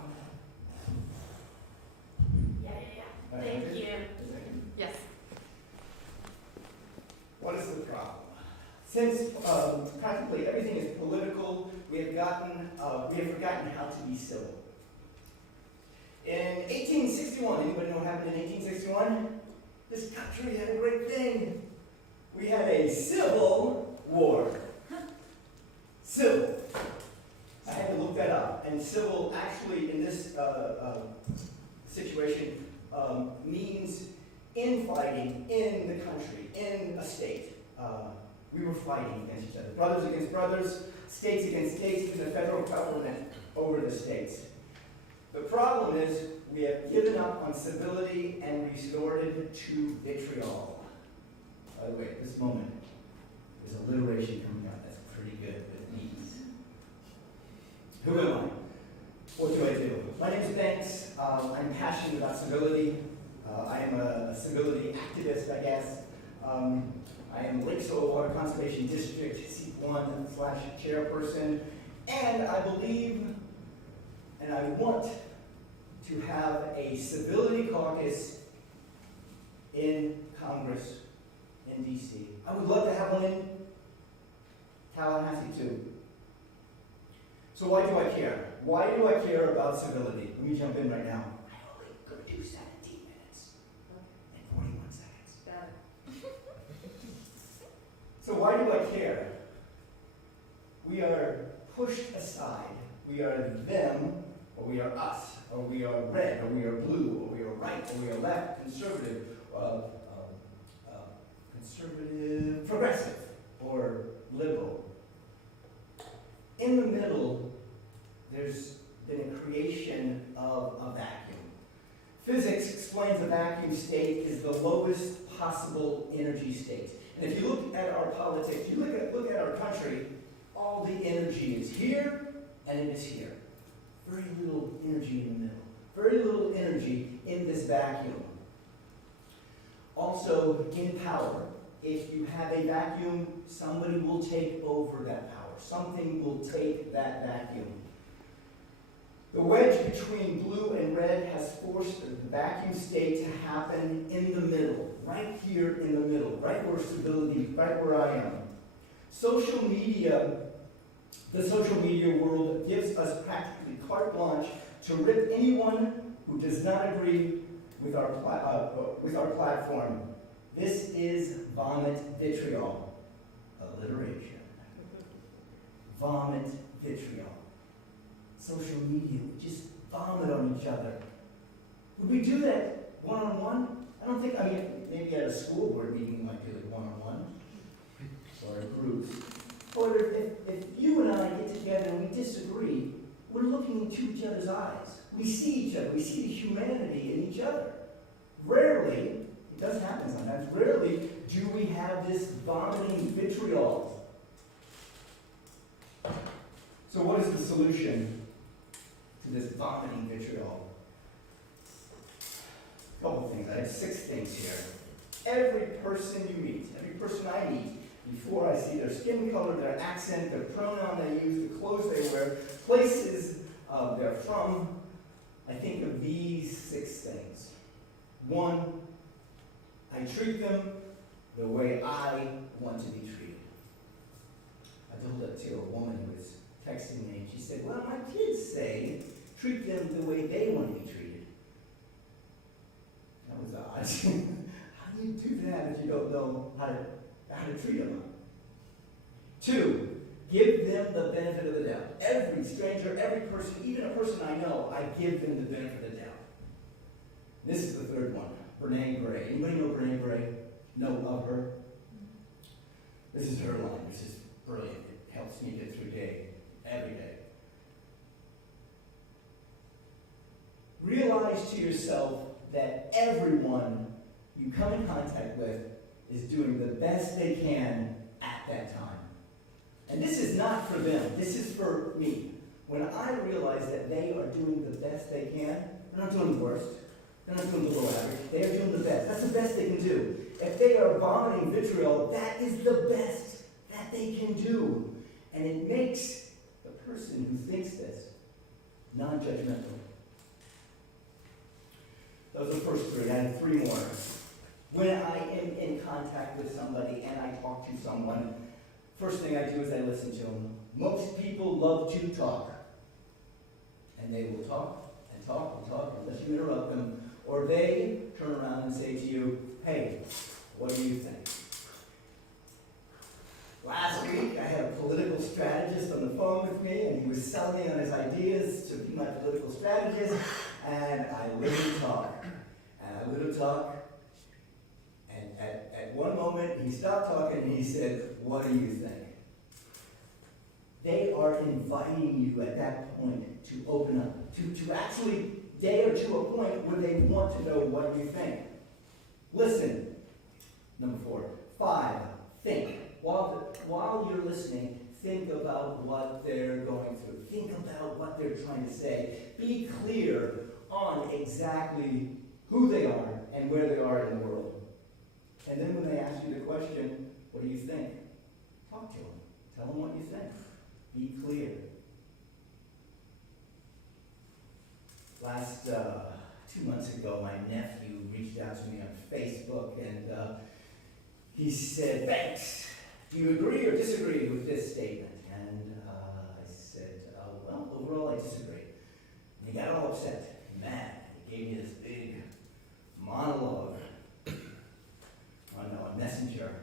Yeah. Thank you. Yes. What is the problem? Since practically everything is political, we have forgotten how to be civil. In 1861, anybody know what happened in 1861? This country had a great thing. We had a civil war. Civil. I had to look that up. And civil actually in this situation means infighting in the country, in a state. We were fighting against each other. Brothers against brothers, states against states, and the federal government over the states. The problem is we have given up on civility and resorted to vitriol. By the way, at this moment, there's alliteration coming out that's pretty good with these. Who am I? What do I do? My name is Banks. I'm passionate about civility. I am a civility activist, I guess. I am Lake Soil Water Conservation District C1/chairperson, and I believe and I want to have a civility caucus in Congress in D.C. I would love to have one in Tallahassee too. So why do I care? Why do I care about civility? Let me jump in right now. I only could do 17 minutes and 41 seconds. Got it. So why do I care? We are pushed aside. We are them, or we are us, or we are red, or we are blue, or we are right, or we are left, conservative, progressive, or liberal. In the middle, there's been a creation of a vacuum. Physics explains a vacuum state is the lowest possible energy state. And if you look at our politics, you look at our country, all the energy is here and it is here. Very little energy in the middle. Very little energy in this vacuum. Also, in power, if you have a vacuum, somebody will take over that power. Something will take that vacuum. The wedge between blue and red has forced the vacuum state to happen in the middle, right here in the middle, right where stability, right where I am. Social media, the social media world gives us practically carte blanche to rip anyone who does not agree with our platform. This is vomit vitriol. Alliteration. Vomit vitriol. Social media, we just vomit on each other. Would we do that one-on-one? I don't think, maybe at a school board meeting we might do it one-on-one, or a group. Or if you and I get together and we disagree, we're looking into each other's eyes. We see each other, we see the humanity in each other. Rarely, it does happen sometimes, rarely do we have this vomiting vitriol. So what is the solution to this vomiting vitriol? A couple things. I have 6 things here. Every person you meet, every person I meet, before I see their skin color, their accent, their pronoun they use, the clothes they wear, places they're from, I think of these 6 things. 1, I treat them the way I want to be treated. I told that to a woman who was texting me, and she said, well, my kids say, treat them the way they want to be treated. That was odd. How do you do that if you don't know how to treat them? 2, give them the benefit of the doubt. Every stranger, every person, even a person I know, I give them the benefit of the doubt. This is the 3rd one, Brene Bray. Anybody know Brene Bray? Know of her? This is her line, which is brilliant. It helps me get through every day. Realize to yourself that everyone you come in contact with is doing the best they can at that time. And this is not for them, this is for me. When I realize that they are doing the best they can, they're not doing the worst, they're not doing below average, they are doing the best. That's the best they can do. If they are vomiting vitriol, that is the best that they can do. And it makes the person who thinks this non-judgmental. Those are the first 3. I have 3 more. When I am in contact with somebody and I talk to someone, first thing I do is I listen to them. Most people love to talk. And they will talk and talk and talk unless you interrupt them. Or they turn around and say to you, hey, what do you think? Last week, I had a political strategist on the phone with me, and he was selling me on his ideas to be my political strategist, and I let him talk. And at one moment, he stopped talking, and he said, what do you think? They are inviting you at that point to open up, to actually, they are to a point where they want to know what you think. Listen. Number 4. 5, think. While you're listening, think about what they're going through. Think about what they're trying to say. Be clear on exactly who they are and where they are in the world. And then when they ask you the question, what do you think? Talk to them. Tell them what you think. Be clear. Last 2 months ago, my nephew reached out to me on Facebook, and he said, thanks. Do you agree or disagree with this statement? And I said, well, overall I disagree. And he got all upset, mad. He gave me this big monologue on Messenger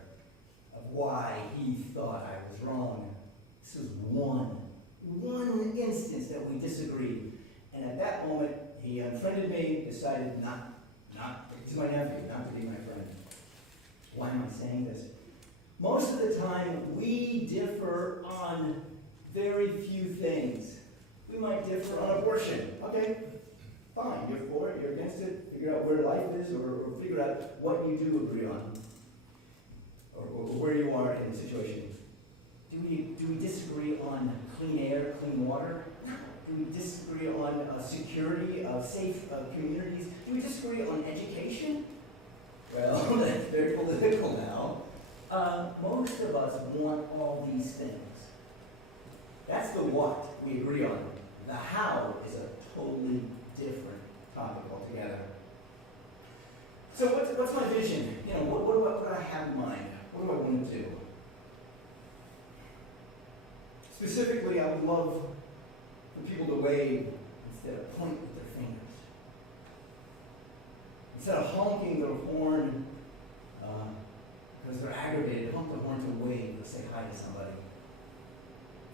of why he thought I was wrong. This was one instance that we disagreed. And at that moment, he unfriended me, decided not, he's my nephew, not to be my friend. Why am I saying this? Most of the time, we differ on very few things. We might differ on abortion. Okay, fine, you're for it, you're against it, figure out where life is, or figure out what you do agree on, or where you are in the situation. Do we disagree on clean air, clean water? Do we disagree on security of safe communities? Do we disagree on education? Well, that's very political now. Most of us want all these things. That's the what we agree on. The how is a totally different topic altogether. So what's my vision? You know, what do I have in mind? What do I want to do? Specifically, I would love for people to wave instead of point with their fingers. Instead of honking their horn because they're aggravated, honk the horn to wave and say hi to somebody.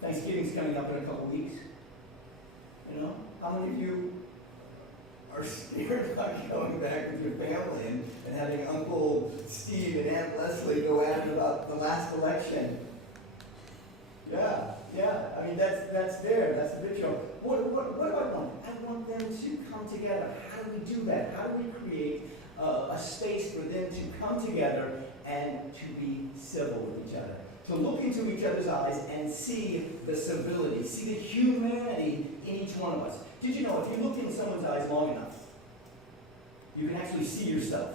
Thanksgiving's coming up in a couple weeks. You know, how many of you are scared about going back with your family and having Uncle Steve and Aunt Leslie go at it about the last election? Yeah. I mean, that's there. That's the big show. What do I want? I want them to come together. How do we do that? How do we create a space for them to come together and to be civil with each other? To look into each other's eyes and see the civility, see the humanity in each one of us. Did you know if you look in someone's eyes long enough, you can actually see yourself?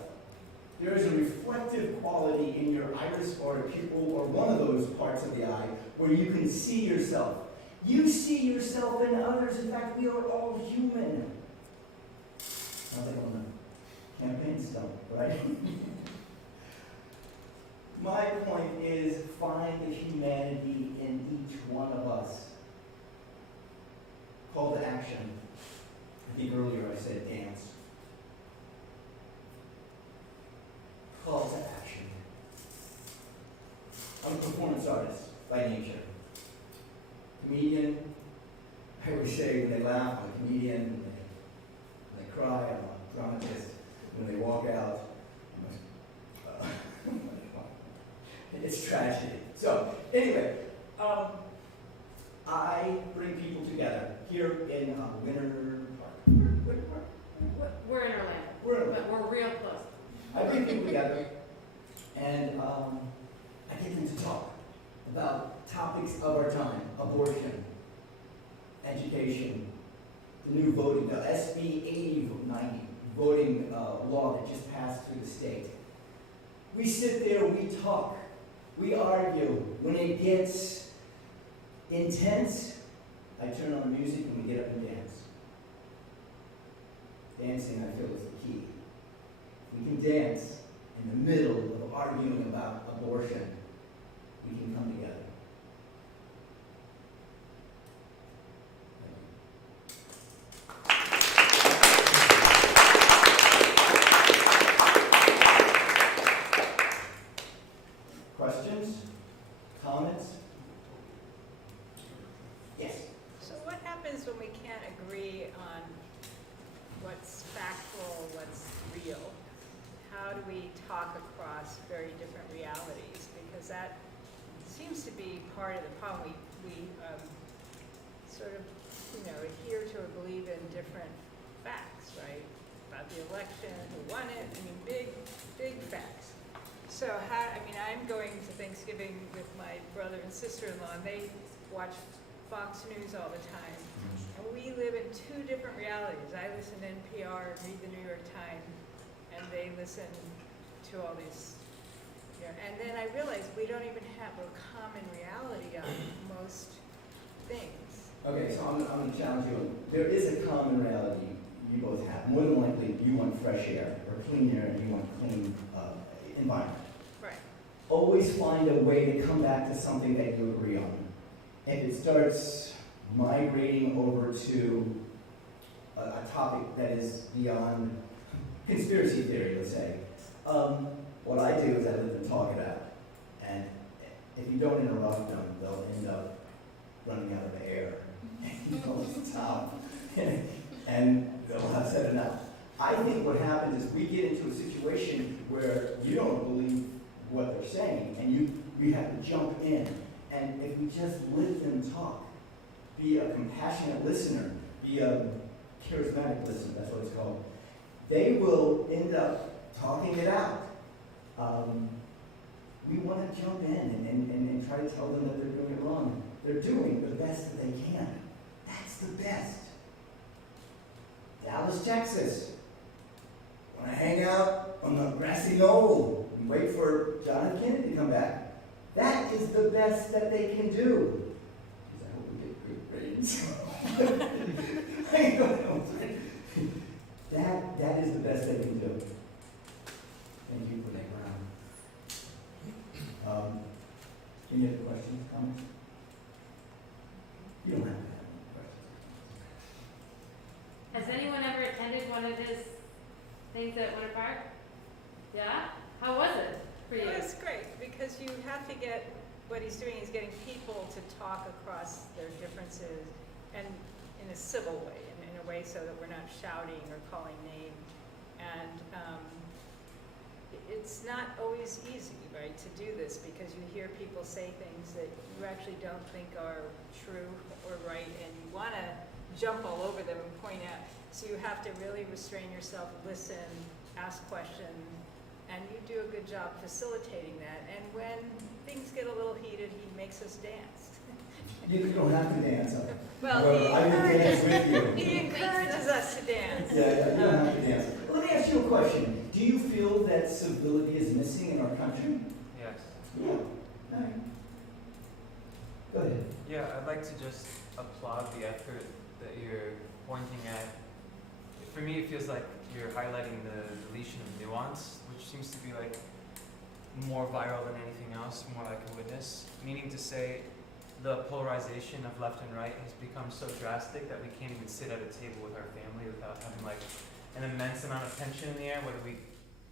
There is a reflective quality in your iris or pupil or one of those parts of the eye where you can see yourself. You see yourself in others. In fact, we are all human. Sounds like I'm on a campaign stump, right? My point is find the humanity in each one of us. Call to action. I think earlier I said dance. Call to action. I'm a performance artist by nature. Comedian, I always say when they laugh, I'm a comedian. When they cry, I'm a dramatist. When they walk out, it's tragedy. So, anyway, I bring people together here in Winter Park. We're in Orlando. We're in Orlando. But we're real close. I bring people together, and I get them to talk about topics of our time: abortion, education, the new voting, the SB 8090 voting law that just passed through the state. We sit there, we talk, we argue. When it gets intense, I turn on the music and we get up and dance. Dancing, I feel, is the key. We can dance in the middle of arguing about abortion. We can come together. Questions? Comments? Yes. So what happens when we can't agree on what's factual, what's real? How do we talk across very different realities? Because that seems to be part of the problem. We sort of, adhere to or believe in different facts, right? About the election, who won it, big facts. So I'm going to Thanksgiving with my brother and sister-in-law, and they watch Fox News all the time. And we live in two different realities. I listen to NPR and read the New York Times, and they listen to all these, and then I realized we don't even have a common reality on most things. Okay, so I'm going to challenge you. There is a common reality you both have. More than likely, you want fresh air, or clean air, and you want clean environment. Right. Always find a way to come back to something that you agree on. If it starts migrating over to a topic that is beyond conspiracy theory, let's say, what I do is I let them talk it out. And if you don't interrupt them, they'll end up running out of air. And you'll stop. And they'll have said enough. I think what happens is we get into a situation where you don't believe what they're saying, and you have to jump in. And if we just let them talk, be a compassionate listener, be a charismatic listener, that's what it's called, they will end up talking it out. We want to jump in and try to tell them that they're doing it wrong. They're doing the best that they can. That's the best. Dallas, Texas. Want to hang out on the grassy knoll and wait for John F. Kennedy to come back. That is the best that they can do. I hope we get good ratings. I don't know. That is the best they can do. Thank you for that round. Any other questions, comments? You don't have to have any questions. Has anyone ever attended one of his things at Winter Park? Yeah? How was it for you? Well, it's great because you have to get, what he's doing is getting people to talk across their differences and in a civil way, in a way so that we're not shouting or calling names. And it's not always easy, right, to do this because you hear people say things that you actually don't think are true or right, and you want to jump all over them and point out. So you have to really restrain yourself, listen, ask questions, and you do a good job facilitating that. And when things get a little heated, he makes us dance. You don't have to dance. Well, I will dance with you. he encourages us to dance. Yeah, you don't have to dance. Let me ask you a question. Do you feel that civility is missing in our country? Yes. Yeah. All right. Go ahead. Yeah, I'd like to just applaud the effort that you're pointing at for me, it feels like you're highlighting the deletion of nuance, which seems to be like more viral than anything else, from what I can witness. Meaning to say, the polarization of left and right has become so drastic that we can't even sit at a table with our family without having like an immense amount of tension in the air, whether we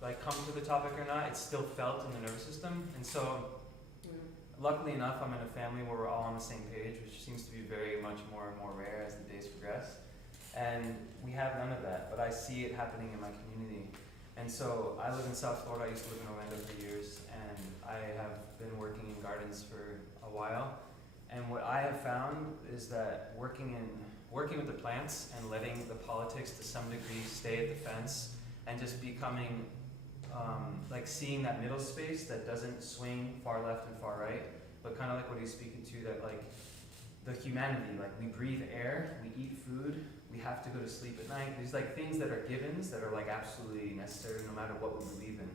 like come to the topic or not. It's still felt in the nervous system, and so luckily enough, I'm in a family where we're all on the same page, which seems to be very much more and more rare as the days progress. And we have none of that, but I see it happening in my community. And so I live in South Florida. I used to live in Orlando for years, and I have been working in gardens for a while. And what I have found is that working with the plants and letting the politics to some degree stay at the fence and just becoming like seeing that middle space that doesn't swing far left and far right, but kind of like what he's speaking to, that like the humanity, like we breathe air, we eat food, we have to go to sleep at night. These like things that are givens that are like absolutely necessary no matter what we believe in.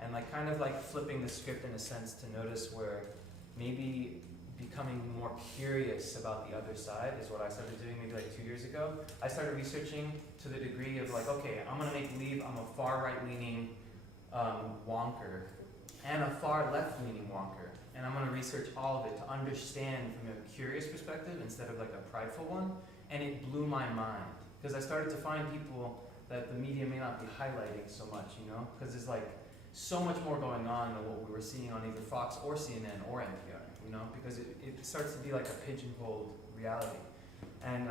And like kind of like flipping the script in a sense to notice where maybe becoming more curious about the other side is what I started doing maybe like 2 years ago. I started researching to the degree of like, okay, I'm gonna make believe I'm a far right leaning wonker and a far left leaning wonker. And I'm gonna research all of it to understand from a curious perspective instead of like a prideful one. And it blew my mind because I started to find people that the media may not be highlighting so much, you know, because there's like so much more going on than what we were seeing on either Fox or CNN or NPR, you know, because it starts to be like a pigeonholed reality. And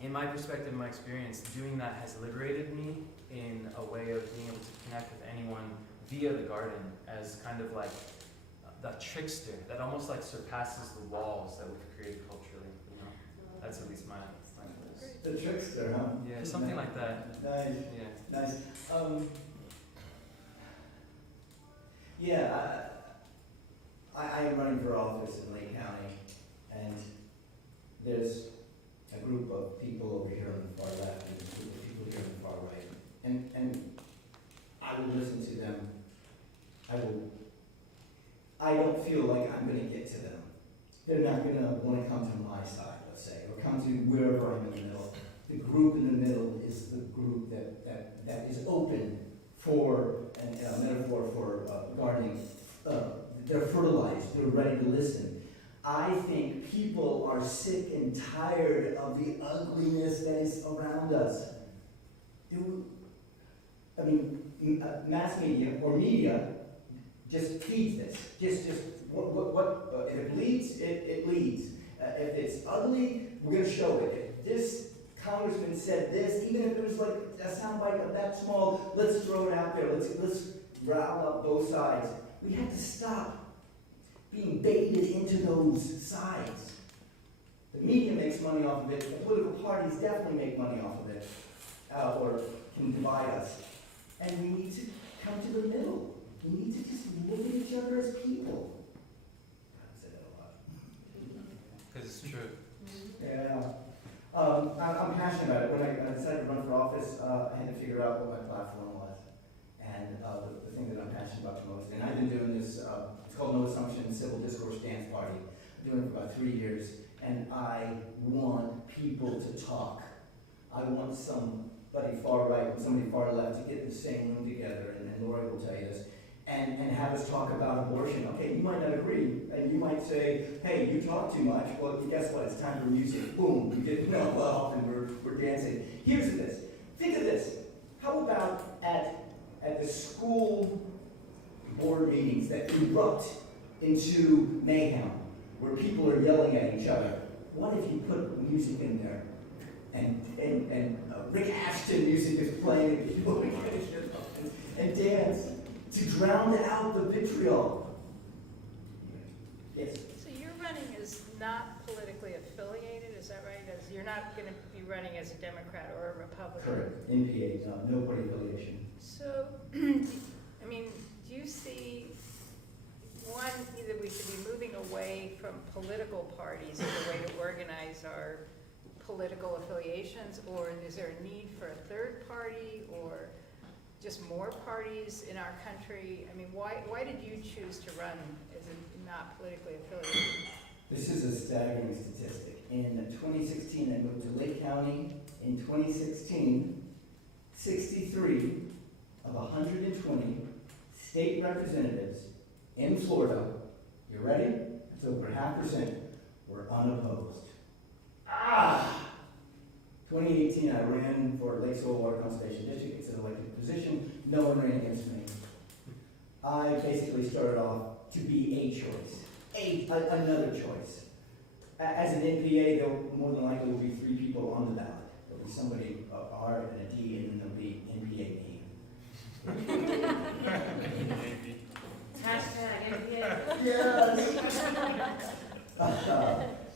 in my perspective, my experience, doing that has liberated me in a way of being able to connect with anyone via the garden as kind of like the trickster that almost like surpasses the walls that we've created culturally, you know. That's at least my place. The trickster, huh? Yeah, something like that. Nice. Yeah. Nice. Yeah, I am running for office in Lake County, and there's a group of people over here on the far left and a group of people here on the far right. And I will listen to them. I don't feel like I'm going to get to them. They're not going to want to come to my side, let's say, or come to wherever I'm in the middle. The group in the middle is the group that is open for, and a metaphor for gardening. They're fertilized, they're ready to listen. I think people are sick and tired of the ugliness that is around us. Mass media or media just feeds this. Just what if it bleeds, it leads. If it's ugly, we're going to show it. If this congressman said this, even if it was like a soundbite of that small, let's throw it out there. Let's rile up both sides. We have to stop being baited into those sides. The media makes money off of it. The political parties definitely make money off of it, or can divide us. And we need to come to the middle. We need to just look at each other as people. I said that a lot. Because it's true. Yeah. I'm passionate about it. When I decided to run for office, I had to figure out what my platform was. And the thing that I'm passionate about the most. And I've been doing this, it's called No Assumption Civil Discourse Dance Party. I've been doing it for about 3 years. And I want people to talk. I want somebody far right and somebody far left to get in the same room together, and Lori will tell you this, and have us talk about abortion. Okay, you might not agree, and you might say, hey, you talk too much. Well, guess what? It's time for music. Boom, we get off and we're dancing. Here's this. Think of this. How about at the school board meetings that erupt into mayhem, where people are yelling at each other? What if you put music in there, and Rick Ashton music is playing, and people are going to get up and dance to drown out the vitriol? Yes. So you're running as not politically affiliated, is that right? As you're not going to be running as a Democrat or a Republican? Correct. NPA, no party affiliation. So, I mean, do you see, one, either we should be moving away from political parties as a way to organize our political affiliations, or is there a need for a third party, or just more parties in our country? I mean, why did you choose to run as a not politically affiliated? This is a staggering statistic. In 2016, I moved to Lake County. In 2016, 63 of 120 state representatives in Florida, you ready? It's over 0.5%, were unopposed. 2018, I ran for Lake Soil Water Conservation District. It's an elected position. No one ran against me. I basically started off to be a choice, another choice. As an NPA, there more than likely will be 3 people on the ballot. There'll be somebody R and a D, and then there'll be NPA me. Hashtag NPA. Yes.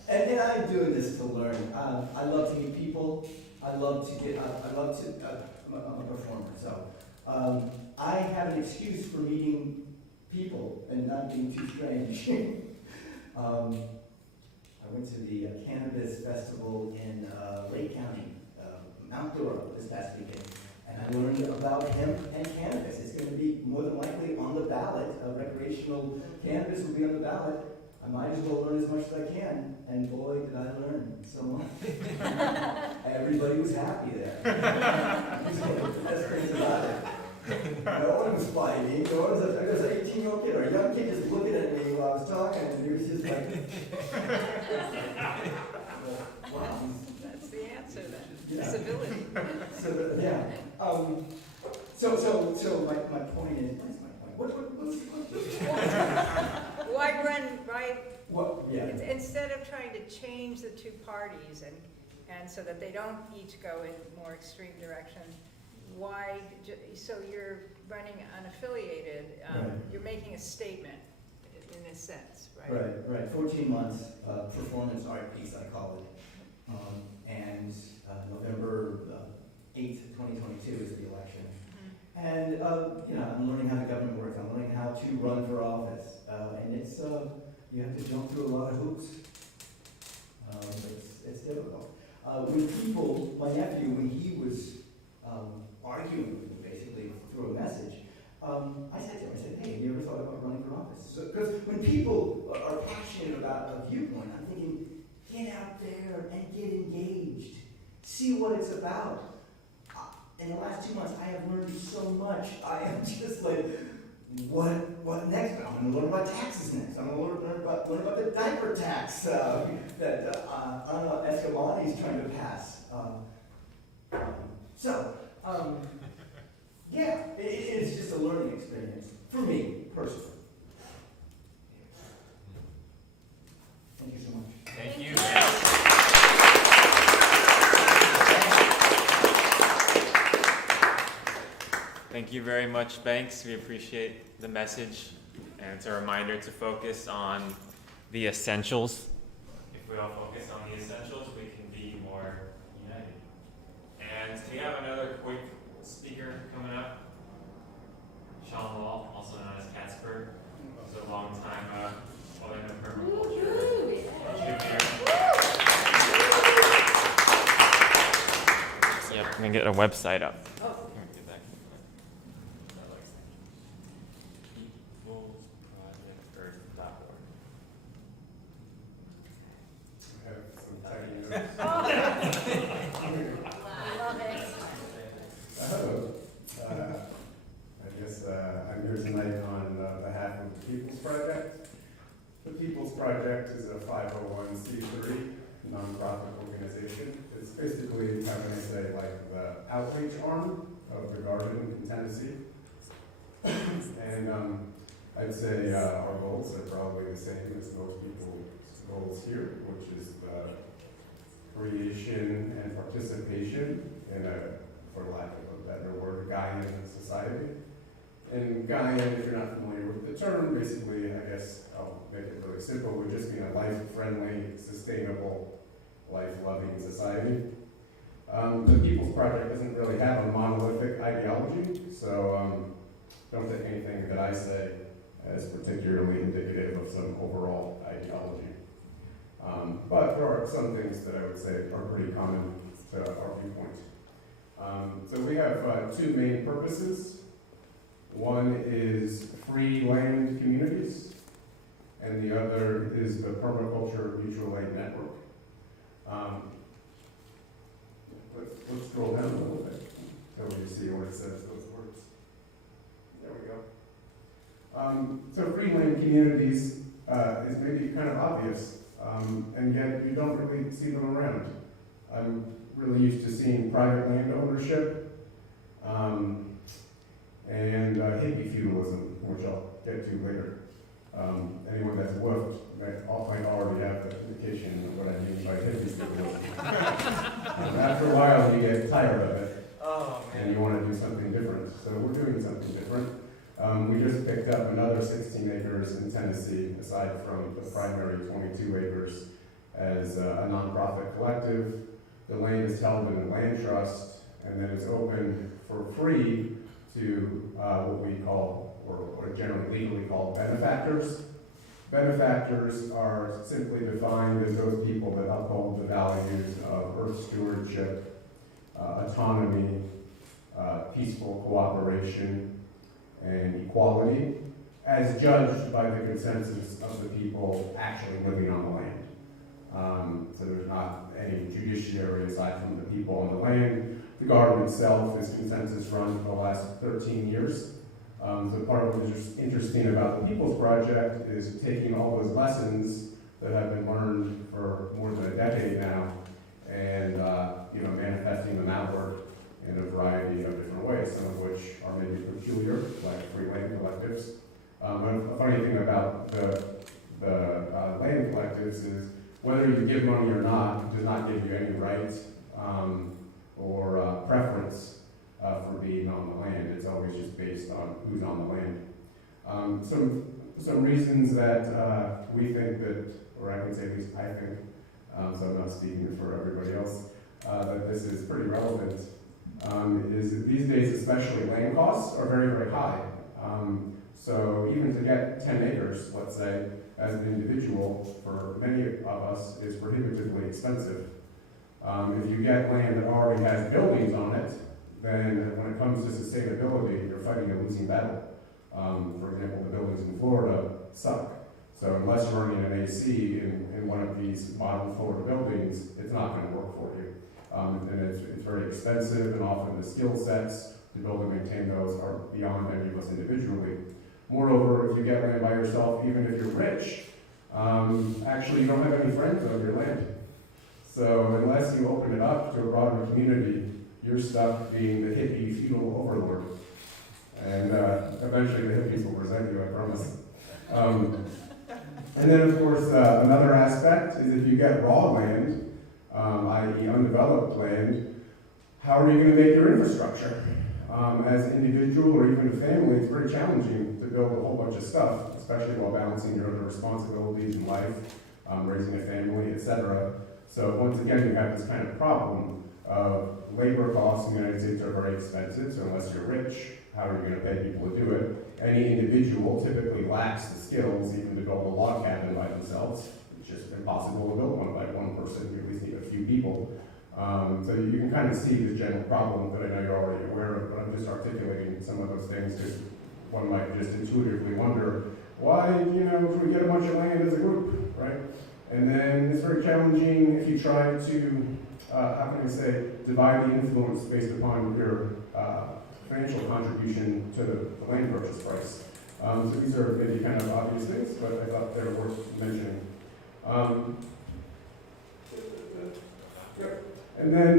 And I'm doing this to learn. I love to meet people. I'm a performer, so I have an excuse for meeting people and not being too strange. I went to the Cannabis Festival in Lake County, Mount Brewer, this past weekend, and I learned about hemp and cannabis. It's going to be more than likely on the ballot. Recreational cannabis will be on the ballot. I might as well learn as much as I can, and boy, did I learn so much. Everybody was happy there. That's crazy about it. No one was fighting. No one was I was an 18-year-old kid or a young kid just looking at me while I was talking, and he was just like, wow. That's the answer then. Yeah. Civility. So, yeah. So my point is, what's my point? Why run, right? What, yeah. Instead of trying to change the two parties and so that they don't each go in more extreme directions, why, so you're running unaffiliated, Right. You're making a statement in a sense, right? Right. 14 months, performance art piece, I call it. And November 8th, 2022 is the election. And, I'm learning how the government works. I'm learning how to run for office. And it's, you have to jump through a lot of hoops. It's difficult. When people, my nephew, when he was arguing with me, basically, through a message, I said to him, hey, have you ever thought about running for office? Because when people are passionate about a viewpoint, I'm thinking, get out there and get engaged. See what it's about. In the last 2 months, I have learned so much. I am just like, what next? I'm going to learn about taxes next. I'm going to learn about the diaper tax that Anna Escalani is trying to pass. Yeah, it is just a learning experience for me personally. Thank you so much. Thank you. Thank you very much, Banks. We appreciate the message, and it's a reminder to focus on the essentials. If we all focus on the essentials, we can be more united. And we have another quick speaker coming up, Sean Wall, also known as Catsburg, who's a long time Orlando Permaculture contributor. Yep, I'm gonna get a website up. I'm here tonight on behalf of the People's Project. The People's Project is a 501c3 nonprofit organization. It's basically, how can I say, like the outreach arm of the garden in Tennessee. And I'd say our goals are probably the same as most people's goals here, which is the creation and participation in a, for lack of a better word, Gaian society. And Gaian, if you're not familiar with the term, basically, I guess I'll make it really simple, would just mean a life-friendly, sustainable, life-loving society. The People's Project doesn't really have a monolithic ideology, so don't take anything that I say as particularly indicative of some overall ideology. But there are some things that I would say are pretty common to our viewpoint. So we have two main purposes. One is free land communities, and the other is the Permaculture Mutual Aid Network. Let's scroll down a little bit until we see that says those words. There we go. So Freelance Communities is maybe kind of obvious, and yet you don't really see them around. I'm really used to seeing private land ownership and hippie feudalism, which I'll get to later. Anyone that's woofed might already have the indication of what I mean by hippie feudalism. After a while, you get tired of it, and you want to do something different. So we're doing something different. We just picked up another 16 acres in Tennessee, aside from the primary 22 acres, as a nonprofit collective. The land is held in a land trust, and then it's open for free to what we call, or generally legally called, benefactors. Benefactors are simply defined as those people that uphold the values of earth stewardship, autonomy, peaceful cooperation, and equality, as judged by the consensus of the people actually living on the land. So there's not any judiciary aside from the people on the land. The garden itself is consensus run for the last 13 years. So part of what is interesting about the People's Project is taking all those lessons that have been learned for more than a decade now and manifesting them outward in a variety of different ways, some of which are maybe peculiar, like free land collectives. A funny thing about the land collectives is whether you give money or not does not give you any right or preference for being on the land. It's always just based on who's on the land. Some reasons that we think that, or I can say at least I think, so I'm not speaking for everybody else, that this is pretty relevant, is that these days especially land costs are very, very high. So even to get 10 acres, let's say, as an individual, for many of us, is prohibitively expensive. If you get land that already has buildings on it, then when it comes to sustainability, you're fighting a losing battle. For example, the buildings in Florida suck. So unless you're running an AC in one of these modern Florida buildings, it's not going to work for you. And it's very expensive, and often the skill sets to build and maintain those are beyond any of us individually. Moreover, if you get land by yourself, even if you're rich, actually you don't have any friends on your land. So unless you open it up to a broader community, you're stuck being the hippie feudal overlord. And eventually the hippies will resent you, I promise. And then of course, another aspect is if you get raw land, i.e. undeveloped land, how are you going to make your infrastructure? As an individual or even a family, it's very challenging to build a whole bunch of stuff, especially while balancing your other responsibilities in life, raising a family, etc. So once again, you have this kind of problem of labor costs in the United States are very expensive, so unless you're rich, how are you going to pay people to do it? Any individual typically lacks the skills even to build a log cabin by themselves. It's just impossible to build one by one person. You at least need a few people. So you can kind of see the general problem that I know you're already aware of, but I'm just articulating some of those things because one might just intuitively wonder, why, should we get a bunch of land as a group, right? And then it's very challenging if you try to, how can I say, divide the influence based upon your financial contribution to the land purchase price. So these are maybe kind of obvious things, but I thought they were worth mentioning. And then,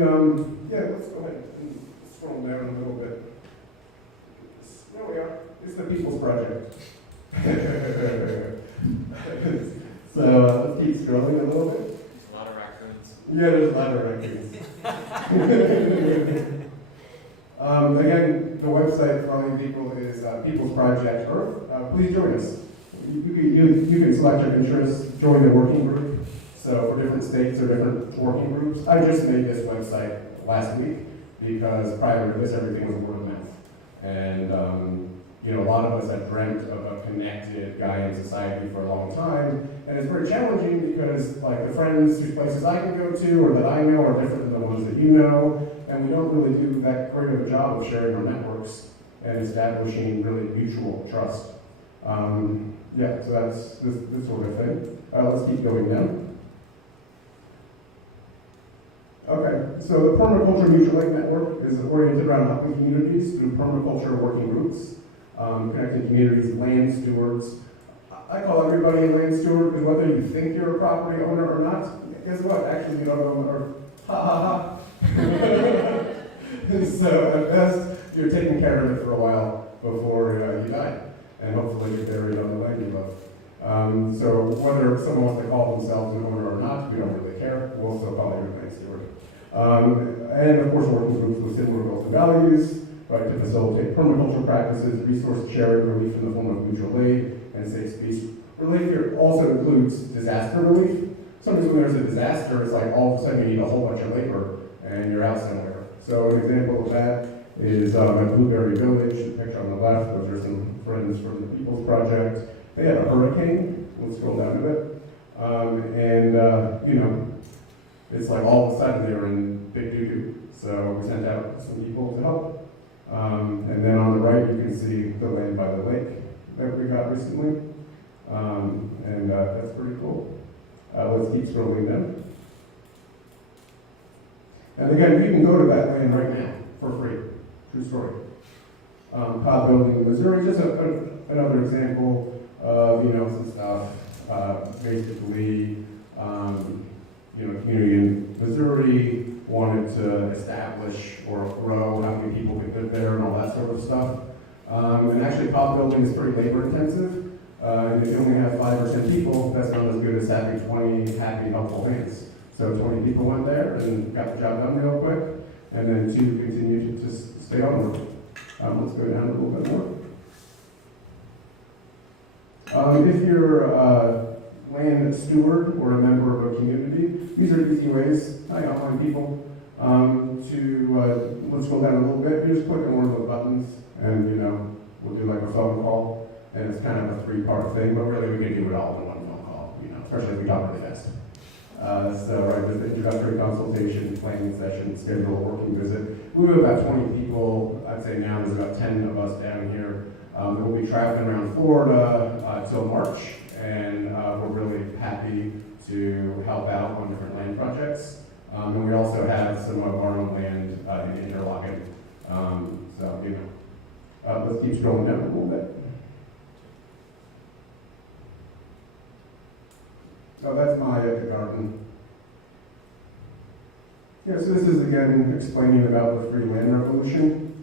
let's go ahead and scroll down a little bit. There we are. It's the People's Project. So let's keep scrolling a little bit. There's a lot of raccoons. Yeah, there's a lot of raccoons. Again, the website for all you people is People's Project Earth. Please join us. You can select your interests, join the working group. So for different states or different working groups, I just made this website last week because prior to this, everything was word of mouth. And a lot of us have dreamt of a connected guy in society for a long time, and it's very challenging because like the friends whose places I can go to or that I know are different than the ones that you know, and we don't really do that great of a job of sharing our networks and establishing really mutual trust. So that's this sort of thing. Let's keep going down. Okay, so the Permaculture Mutual Aid Network is oriented around helping communities through permaculture working groups, connecting communities, land stewards. I call everybody a land steward because whether you think you're a property owner or not, guess what? Actually, you don't own or ha ha ha. So at best, you're taking care of it for a while before you die, and hopefully you're buried on the land you love. So whether someone wants to call themselves an owner or not, we don't really care. We'll still call you a land steward. And of course, working groups with similar goals and values, right, to facilitate permaculture practices, resource sharing, relief in the form of mutual aid, and safe space. Relief here also includes disaster relief. Sometimes when there's a disaster, it's like all of a sudden you need a whole bunch of labor and you're out somewhere. So an example of that is at Blueberry Village, the picture on the left. Those are some friends from the People's Project. They had a hurricane. We'll scroll down a bit. You know, it's like all of a sudden they were in big doo-doo. So we sent out some people to help. And then on the right, you can see the land by the lake that we got recently. That's pretty cool. Let's keep scrolling down. And again, you can go to that land right now for free. True story. Cobb Building in Missouri, just another example of, you know, some stuff. Basically, you know, community in Missouri wanted to establish or grow how many people could live there and all that sort of stuff. And actually, Cobb Building is pretty labor intensive. And if you only have 5 or 10 people, that's not as good as having 20 happy, helpful hands. So 20 people went there and got the job done real quick, and then 2 continued to stay on. Let's go down a little bit more. If you're a land steward or a member of a community, these are easy ways, hi online people, let's scroll down a little bit. You just click on one of those buttons, and you know, we'll do like a phone call. And it's kind of a 3-part thing, but really we can do it all in one phone call, you know, especially if we talk really fast. Right, there's the introductory consultation, planning session, schedule a working visit. We have about 20 people. I'd say now there's about 10 of us down here. We'll be traveling around Florida till March, and we're really happy to help out on different land projects. And we also have some of our own land in Interlaken. So, you know, let's keep scrolling down a little bit. So that's my garden. Yeah, so this is again explaining about the free land revolution.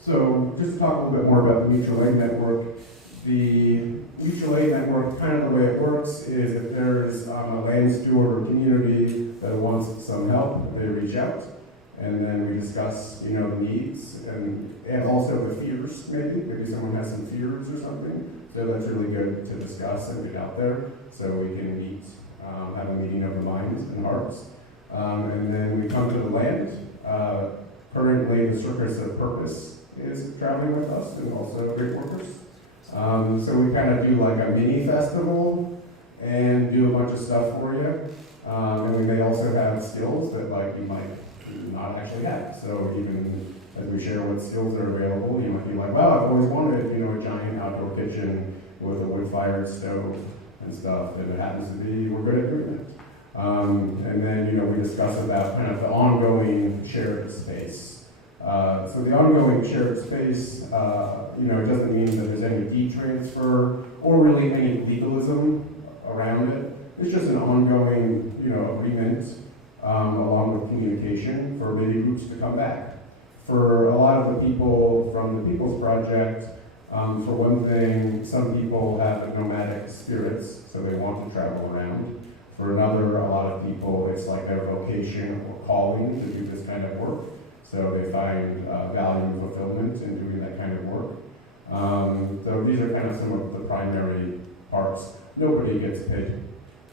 So just to talk a little bit more about the mutual aid network. The mutual aid network, kind of the way it works is if there's a land steward or community that wants some help, they reach out, and then we discuss, you know, the needs and also the fears. Maybe someone has some fears or something. So that's really good to discuss and get out there, so we can meet, have a meeting of the minds and hearts. And then we come to the land. Currently, the Circus of Purpose is traveling with us, and also Great Workers. So we kind of do like a mini festival and do a bunch of stuff for you. And we may also have skills that like you might not actually have. So even as we share what skills are available, you might be like, wow, I've always wanted, you know, a giant outdoor kitchen with a wood-fired stove and stuff, and it happens to be, we're good at doing it. And then, you know, we discuss about kind of the ongoing shared space. So the ongoing shared space, you know, it doesn't mean that there's any deed transfer or really any legalism around it. It's just an ongoing, you know, agreement along with communication for many groups to come back. For a lot of the people from the People's Project, for one thing, some people have nomadic spirits, so they want to travel around. For another, a lot of people, it's like their vocation or calling to do this kind of work. So they find value and fulfillment in doing that kind of work. So these are kind of some of the primary parts. Nobody gets paid,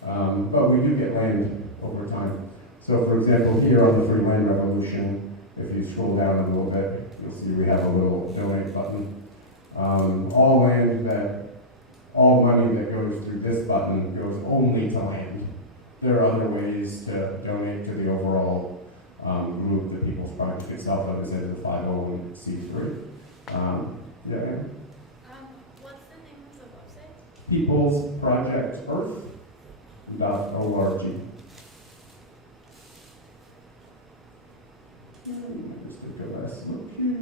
but we do get land over time. So for example, here on the Free Land Revolution, if you scroll down a little bit, you'll see we have a little donate button. All money that goes through this button goes only to land. There are other ways to donate to the overall group, the People's Project itself, like I said, the 501c3. Yeah. What's the name of the website? People's Project Earth.org. Just take a last look here.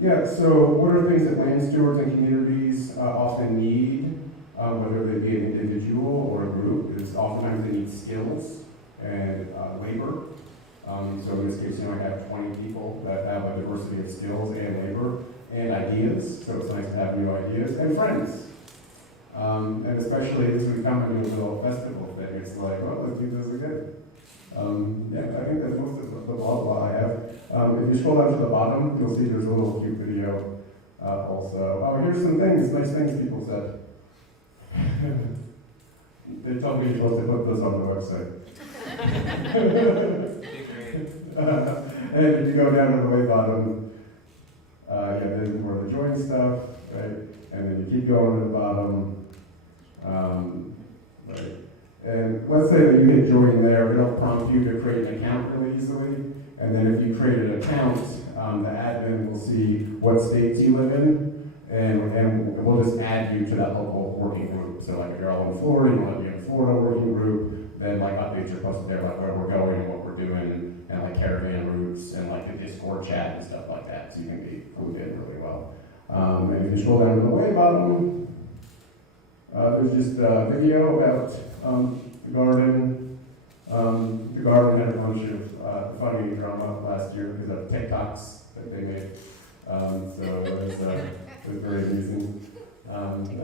Yeah, so what are things that land stewards and communities often need, whether they be an individual or a group, is oftentimes they need skills and labor. So in this case, you might have 20 people that have a diversity of skills and labor and ideas, so it's nice to have new ideas, and friends. And especially as we come into a little festival thing, it's like, oh, let's do this again. Yeah, I think that's most of the blah blah I have. If you scroll down to the bottom, you'll see there's a little cute video also. Oh, here's some things, nice things people said. They told me you're supposed to put those on the website. And if you go down to the way bottom, yeah, there's more of the join stuff, right? And then you keep going to the bottom, right? And let's say that you hit join there, it'll prompt you to create an account really easily. And then if you create an account, the admin will see what states you live in, and we'll just add you to that local working group. So like if you're all in Florida, you want to be in a Florida working group, then like updates are posted there, like where we're going and what we're doing, and like caravan routes, and like the Discord chat and stuff like that, so you can be clued in really well. And if you scroll down to the way bottom, there's just a video about the garden. The garden had a bunch of funny drama last year because of TikToks that they made. So it was very amusing. I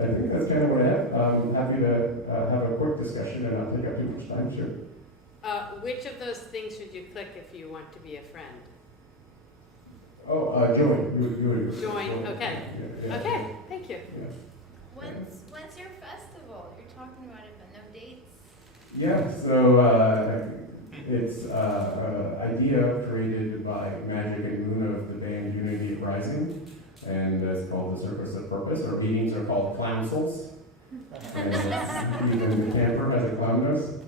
think that's kind of what I have. I'm happy to have a quick discussion and not take up too much time, sure. Which of those things should you click if you want to be a friend? Oh, join. Join, okay. Yeah. Okay, thank you. Yeah. When's your festival? You're talking about it, but no dates. Yeah, so it's an idea created by Magic and Moon of the band Unity Rising, and it's called The Circus of Purpose. Our meetings are called Clownsels, and even the camper has a clown nose.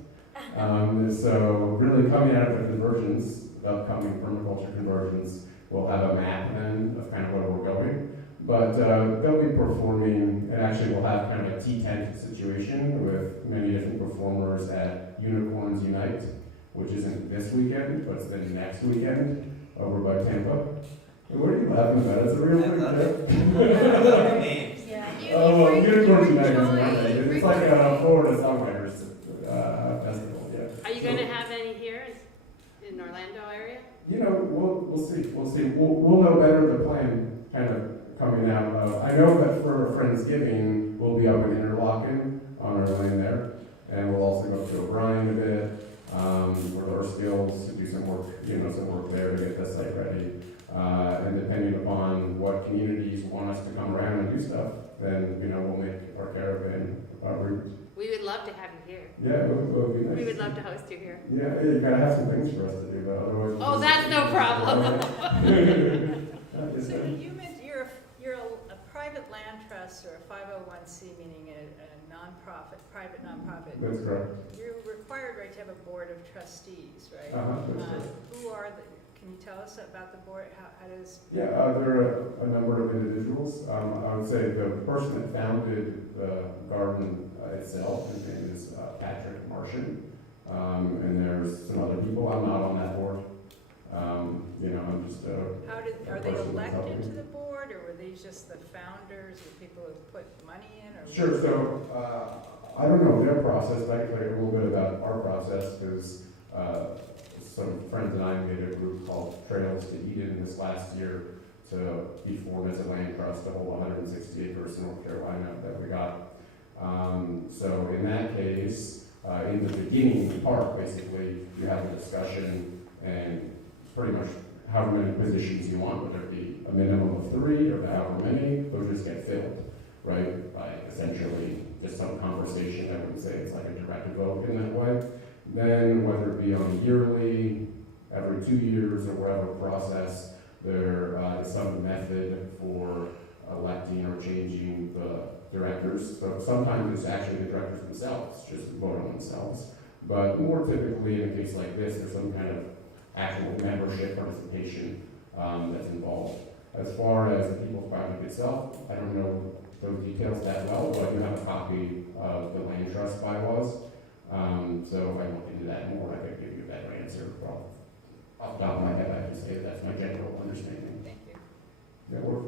So really coming out of the conversions, the upcoming permaculture conversions, we'll have a map then of kind of where we're going. But they'll be performing, and actually we'll have kind of a T-tent situation with many different performers at Unicorns Unite, which isn't this weekend, but it's the next weekend over by Tampa. What are you laughing about? It's a real thing, Yeah. Oh, Unicorns Unite is Monday. It's like a Florida Songwriters Festival, yeah. Are you going to have any here in Orlando area? You know, we'll see. We'll know better the plan kind of coming out of. I know that for Friendsgiving, we'll be up in Interlochen on our land there, and we'll also go to O'Brien a bit for our skills to do some work, some work there to get the site ready. And depending upon what communities want us to come around and do stuff, then we'll make our caravan route. We would love to have you here. Yeah, it would be nice. We would love to host you here. Yeah, you gotta have some things for us to do though, otherwise. Oh, that's no problem. So you meant you're a private land trust or a 501c, meaning a nonprofit, private nonprofit. That's correct. You're required, right, to have a board of trustees, right? That's correct. Who are can you tell us about the board? How does? Yeah, there are a number of individuals. I would say the person that founded the garden itself, his name is Patrick Martian, and there's some other people. I'm not on that board. I'm just are they elected to the board, or were they just the founders, the people who put money in? Or sure. So I don't know their process, but I can tell you a little bit about our process because some friends and I made a group called Trails to Eden this last year to be formed as a land trust to hold 160 acres in North Carolina that we got. So in that case, in the beginning part, basically, you have a discussion and pretty much however many positions you want, whether it be a minimum of 3 or however many, those just get filled, right? By essentially just some conversation. I wouldn't say it's like a direct vote in that way. Then whether it be on a yearly, every 2 years, or whatever process, there is some method for electing or changing the directors. So sometimes it's actually the directors themselves, just vote on themselves. But more typically in a case like this, there's some kind of actual membership participation that's involved. As far as the People's Project itself, I don't know those details that well, but I do have a copy of the land trust bylaws. So if I look into that more, I could give you a better answer off the top of my head, I can say that's my general understanding. Thank you. Yeah, or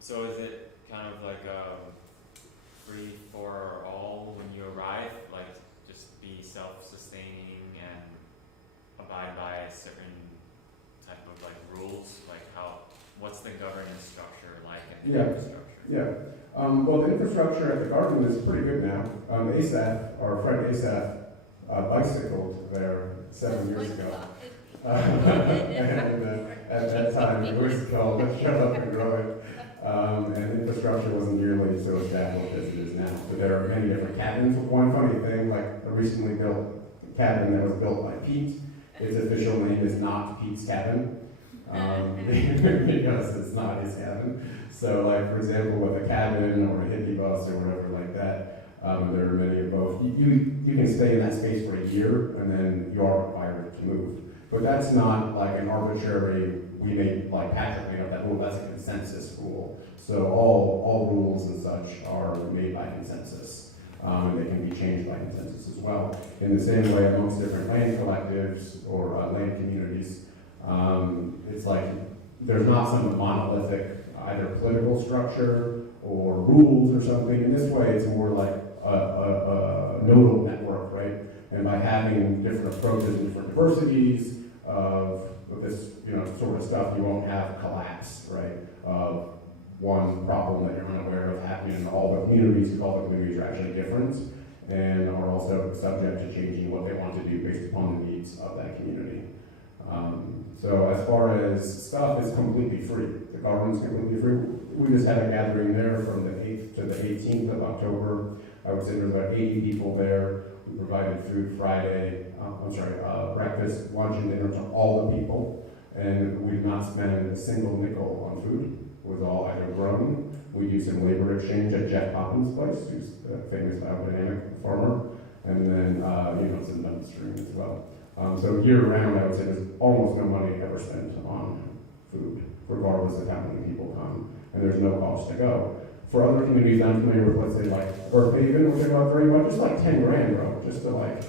So is it kind of like free for all when you arrive? Like just be self-sustaining and abide by a certain type of like rules? Like what's the governance structure like and the infrastructure? Yeah. Well, the infrastructure at the garden is pretty good now. Asaph, our friend Asaph, bicycled there 7 years ago. And at that time, it was called Shut Up and Grow It. And infrastructure wasn't nearly so established as it is now. So there are many different cabins. One funny thing, like a recently built cabin that was built by Pete, its official name is not Pete's Cabin, because it's not his cabin. So like, for example, with a cabin or a hippie bus or whatever like that, there are many of both. You can stay in that space for a year and then you are required to move. But that's not like an arbitrary, we made, like Patrick made up that rule, that's a consensus rule. So all rules and such are made by consensus. And they can be changed by consensus as well. In the same way, amongst different land collectives or land communities, it's like there's not some monolithic either political structure or rules or something. In this way, it's more like a nodal network, right? And by having different approaches and different diversities of this, sort of stuff, you won't have collapse, right? Of one problem that you're unaware of happening in all the communities, because all the communities are actually different and are also subject to changing what they want to do based upon the needs of that community. So as far as stuff, it's completely free. The garden's completely free. We just had a gathering there from the 8th to the 18th of October. I would say there's about 80 people there. We provided food Friday, breakfast, lunch, and dinner to all the people. And we did not spend a single nickel on food. It was all either grown. We used some labor exchange at Jeff Poppins' place, who's a famous biodynamic farmer. And then, some downstream as well. So year-round, I would say there's almost no money ever spent on food, regardless of how many people come, and there's no cost to go. For other communities I'm familiar with, let's say like Earth Haven, which I got very much, just like 10 grand, bro, just to like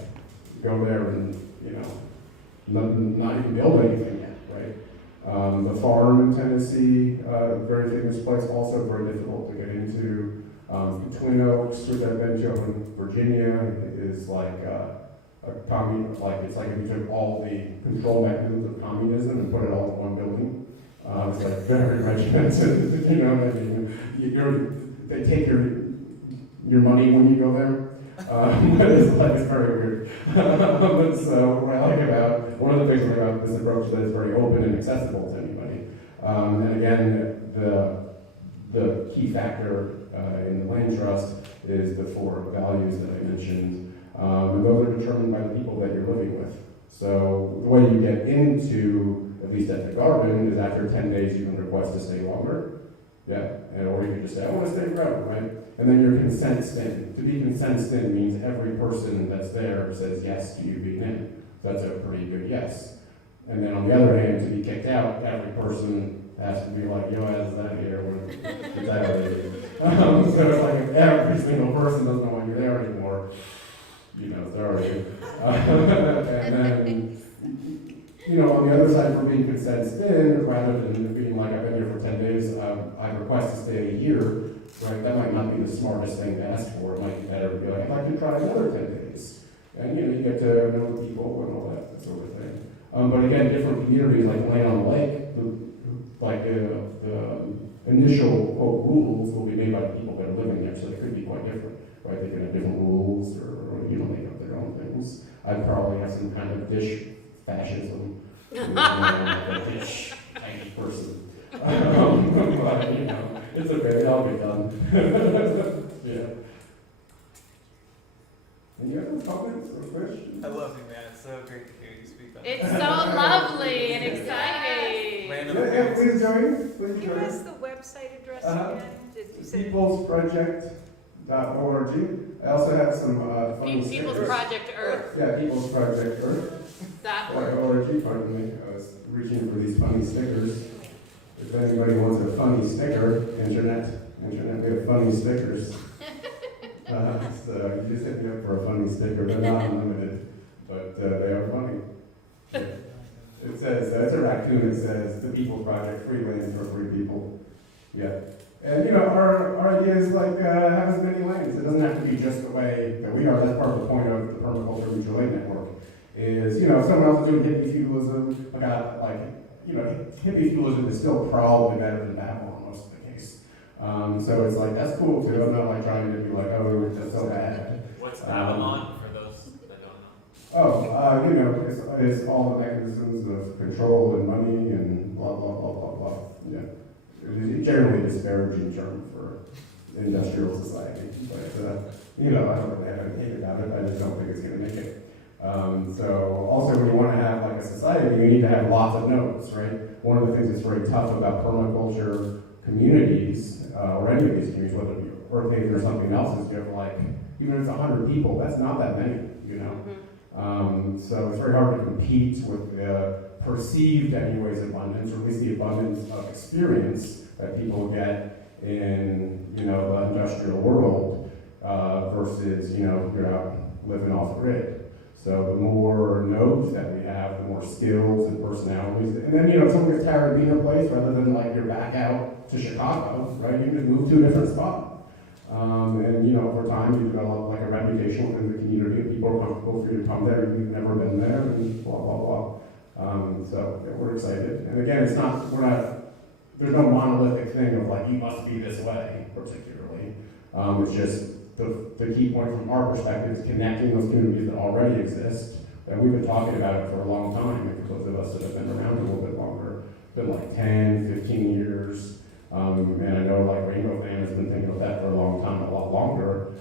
go there and, not even build anything yet, right? The farm in Tennessee, very famous place, also very difficult to get into. Twin Oaks, which I've been to in Virginia, is like, it's like if you took all the control mechanisms of communism and put it all in one building. It's like very regimented, you know what I mean? They take your money when you go there. It's very weird. So what I like about, one of the things about this approach is that it's very open and accessible to anybody. And again, the key factor in the land trust is the 4 values that I mentioned. And those are determined by the people that you're living with. So the way you get into, at least at the garden, is after 10 days you can request to stay longer. Yeah, or you can just say, I want to stay forever, right? And then you're consensed in. To be consensed in means every person that's there says yes to you being in. So that's a pretty good yes. And then on the other hand, to be kicked out, every person has to be like, yo, as that here, so it's like if every single person doesn't know why you're there anymore, sorry. And then, on the other side, for being consensed in, rather than being like, I've been here for 10 days, I request to stay a year, right? That might not be the smartest thing to ask for. It might be better to be like, I'd like to try another 10 days. And, you get to know the people and all that sort of thing. But again, different communities, like Lane on the Lake, the initial, quote, rules will be made by the people that are living there, so they could be quite different, right? They could have different rules or make up their own things. I'd probably have some kind of dish fascism, a dish tiny person. But, it's okay, I'll be done. Yeah. Any other comments or questions? I love you, man. It's so great to hear you speak on It's so lovely and exciting. Yeah, please join. Please Give join. us the website address again. Did you say? Peoplesproject.org. I also have some funny People's stickers. Project Earth. Yeah, People's Project Earth. .org. Pardon me. I was reaching for these funny stickers. If anybody wants a funny sticker, internet, we have funny stickers. So you just hit me up for a funny sticker. They're not unlimited, but they are funny. Yeah. says, it's a raccoon, it says, the People's Project, free land for free people. Yeah. And, you know, our idea is like, have as many lanes. It doesn't have to be just the way that we are. That's part of the point of the Permaculture Mutual Aid Network. Is, you know, if someone else is doing hippie feudalism, you know, hippie feudalism is still probably better than Babylon most of the case. So it's like, that's cool too. I'm not like trying to be like, oh, it's just so bad. What's Babylon for those that don't know? Oh, you know, it's all the mechanisms of control and money and blah, blah, blah, blah, blah. Yeah. It's generally a disparaging term for industrial society. But, you know, I don't really have anything about it. I just don't think it's going to make it. So also when you want to have like a society, you need to have lots of nodes, right? One of the things that's very tough about permaculture communities, or any of these communities, whether it be Earth or something else, is you have like, even if it's 100 people, that's not that many, you know? So it's very hard to compete with the perceived anyways abundance, or at least the abundance of experience that people get in, you know, the industrial world, versus, you know, you're out living off the grid. So the more nodes that we have, the more skills and personalities. And then, you know, if someone gets tired of being in a place, rather than like you're back out to Chicago, right, you can just move to a different spot. And, you know, over time you develop like a reputation within the community, and people are comfortable for you to come there, you've never been there, and blah, blah, blah. So yeah, we're excited. And again, there's no monolithic thing of like, you must be this way, particularly. It's just, the key point from our perspective is connecting those communities that already exist. And we've been talking about it for a long time, and those of us that have been around a little bit longer, been like 10, 15 years. And I know like Rainbow Fan has been thinking of that for a long time, a lot longer.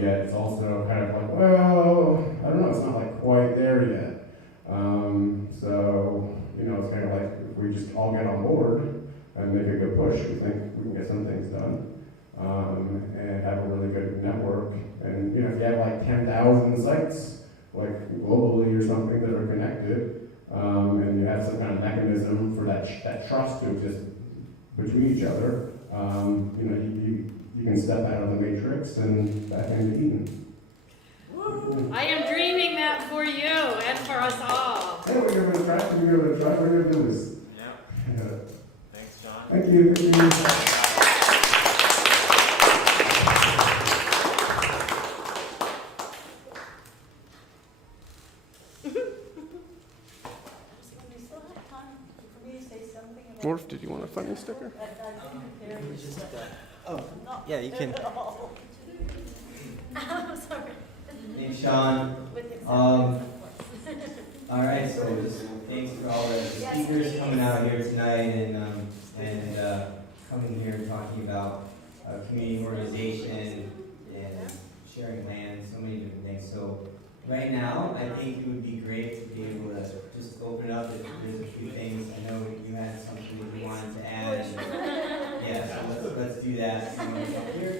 Yet it's also kind of like, well, I don't know, it's not like quite there yet. So, you know, it's kind of like if we just all get on board and make a good push, we think we can get some things done. And have a really good network. And, you know, if you have like 10,000 sites, like globally or something that are connected, and you have some kind of mechanism for that trust to exist between each other, you know, you can step out of the matrix and back into Eden. I am dreaming that for you and for us all. Hey, we're going to try. We're going to do this. Yeah. Thanks, John. Thank you. Thank you. Morph, did you want a funny sticker? Oh, yeah, you can. I'm sorry. Name's Sean. All right, so just thanks for all the speakers coming out here tonight and coming here and talking about community organization and sharing land, so many different things. So right now, I think it would be great to be able to just open it up if there's a few things. I know you had something that you wanted to add. And, yeah, so let's do that. You want to come here?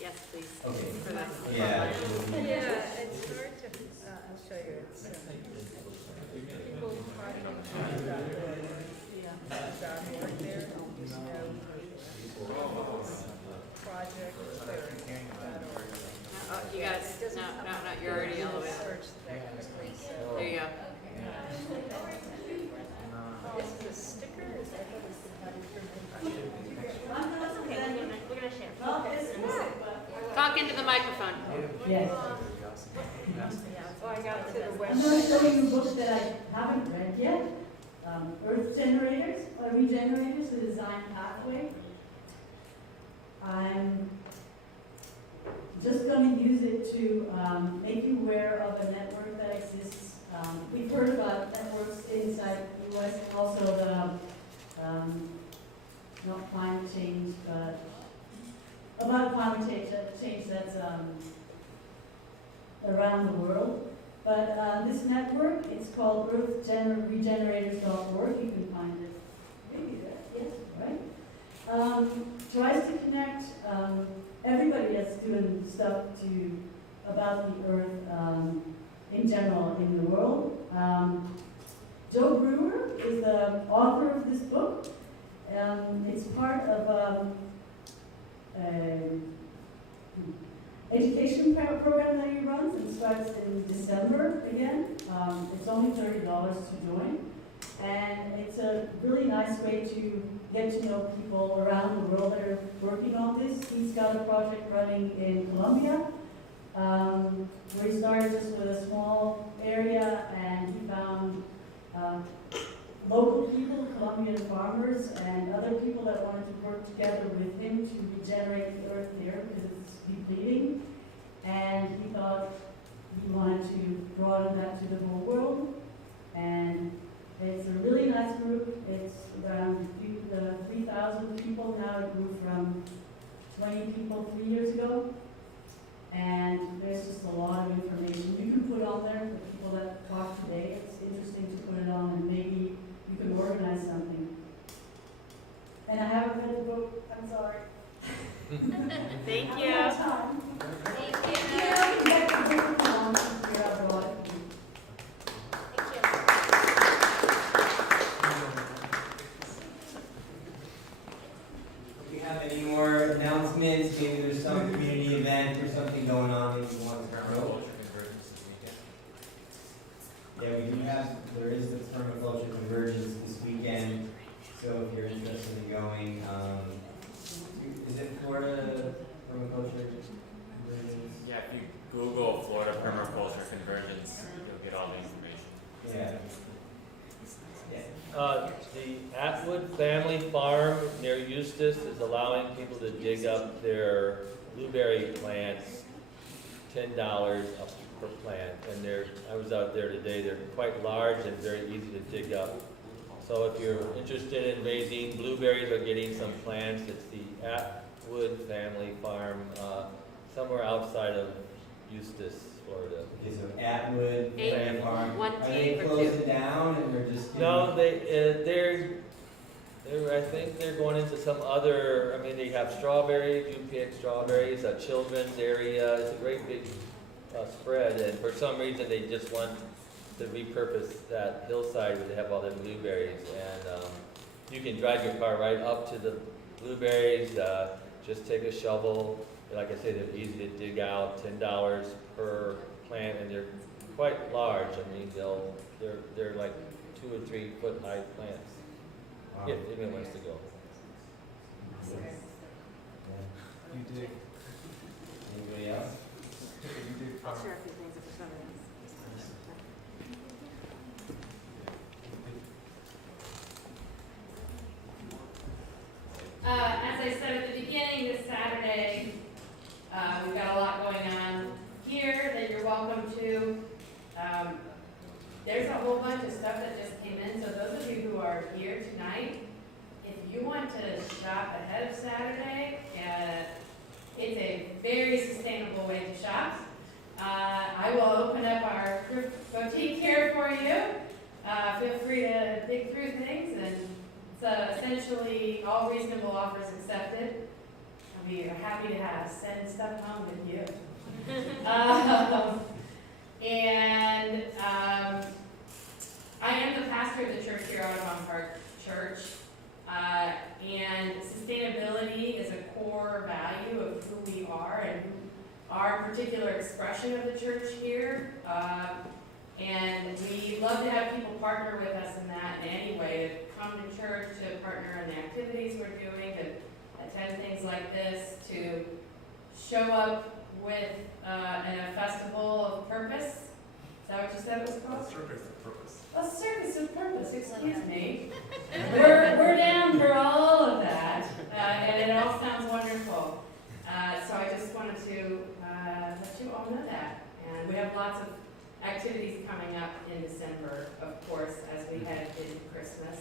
Yes, please. Okay. Yeah, it's hard to, I'll show you, it's, people talking about .org there, there's no project, .org. Oh, you guys, no, you're already all the way up. Search that quickly, so. There you go. This is a sticker, is that what is the That's okay, we're gonna share. Talk into the microphone. Yes. Oh, I got to the I'm going to website. show you a book that I haven't read yet. Earth Generators, Regenerators, the Design Pathway. I'm just going to use it to make you aware of a network that exists. We've heard about networks inside the U.S. and also the, not climate change, but about climate change that's around the world. But this network, it's called earthregenerators.org. You can find it maybe there, yes, right? Tries to connect everybody that's doing stuff about the earth in general in the world. Joe Brewer is the author of this book. It's part of education program that he runs and starts in December again. It's only $30 to join. And it's a really nice way to get to know people around the world that are working on this. He's got a project running in Colombia, where he started just with a small area, and he found local people, Colombian farmers, and other people that wanted to work together with him to regenerate the earth there because it's depleting. And he thought he wanted to broaden that to the whole world. And it's a really nice group. It's around 3,000 people now. It grew from 20 people 3 years ago. And there's just a lot of information you can put on there for people that talk today. It's interesting to put it on, and maybe you can organize something. And I haven't read the book. I'm sorry. Thank I you. don't have time. Thank Thank you. you. Get the book along since we're abroad. Do we have any more announcements? Maybe there's some community event or something going on that you want to promote? Yeah, we do have, there is the permaculture convergence this weekend, so if you're interested in going, is it Florida Permaculture Convergence? Yeah, if you Google Florida Permaculture Convergence, you'll get all the information. Yeah. The Atwood Family Farm near Eustis is allowing people to dig up their blueberry plants, $10 up per plant. And I was out there today, they're quite large and very easy to dig up. So if you're interested in raising blueberries or getting some plants, it's the Atwood Family Farm, somewhere outside of Eustis, Florida. Okay, so Atwood Family Farm, One are they T or closing two? down and they're just? No, they're I think they're going into some other, I mean, they have strawberries, you pick strawberries, a children's area, it's a great big spread, and for some reason they just want to repurpose that hillside where they have all the blueberries, and you can drive your car right up to the blueberries, just take a shovel, like I say, they're easy to dig out, $10 per plant, and they're quite large. I mean, they're like 2 or 3 foot high plants. Wow. If anyone wants to go. You dig. Anybody else? You dig. I'll share a few things if somebody else. As I said at the beginning, this Saturday, we've got a lot going on here that you're welcome to. There's a whole bunch of stuff that just came in, so those of you who are here tonight, if you want to shop ahead of Saturday, it's a very sustainable way to shop. I will open up our boutique here for you. Feel free to dig through things, and it's essentially all reasonable offers accepted. I'll be happy to send stuff home with you. I am the pastor of the church here, Audubon Park Church, and sustainability is a core value of who we are and our particular expression of the church here. And we love to have people partner with us in that in any way, to come to church, to partner in the activities we're doing, to attend things like this, to show up with in a festival of purpose. Is that what you said it was called? Circus of purpose. A circus of purpose, excuse me. We're down for all of that, and it all sounds wonderful. So I just wanted to let you all know that. And we have lots of activities coming up in December, of course, as we head into Christmas.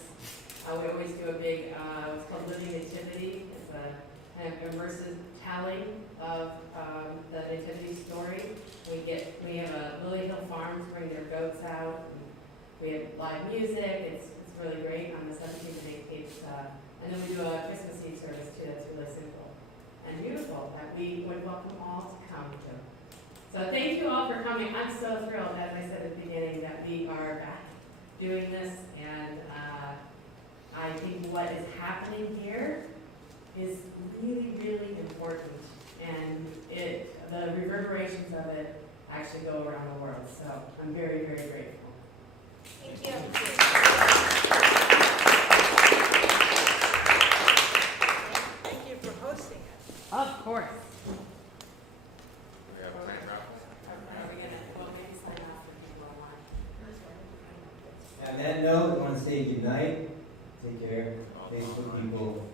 We always do a big, what's called Living Nativity. It's a kind of immersive telling of the Nativity story. We have a Lily Hill Farms bring their goats out. And we have live music. It's really great on the 17th and 18th. And then we do a Christmas Eve service too. That's really simple and beautiful that we would welcome all to come to. So thank you all for coming. I'm so thrilled, as I said at the beginning, that we are back doing this, and I think what is happening here is really, really important, and the reverberations of it actually go around the world. So I'm very, very grateful. Thank you. On that note, I want to say good night. Take care, Facebook people.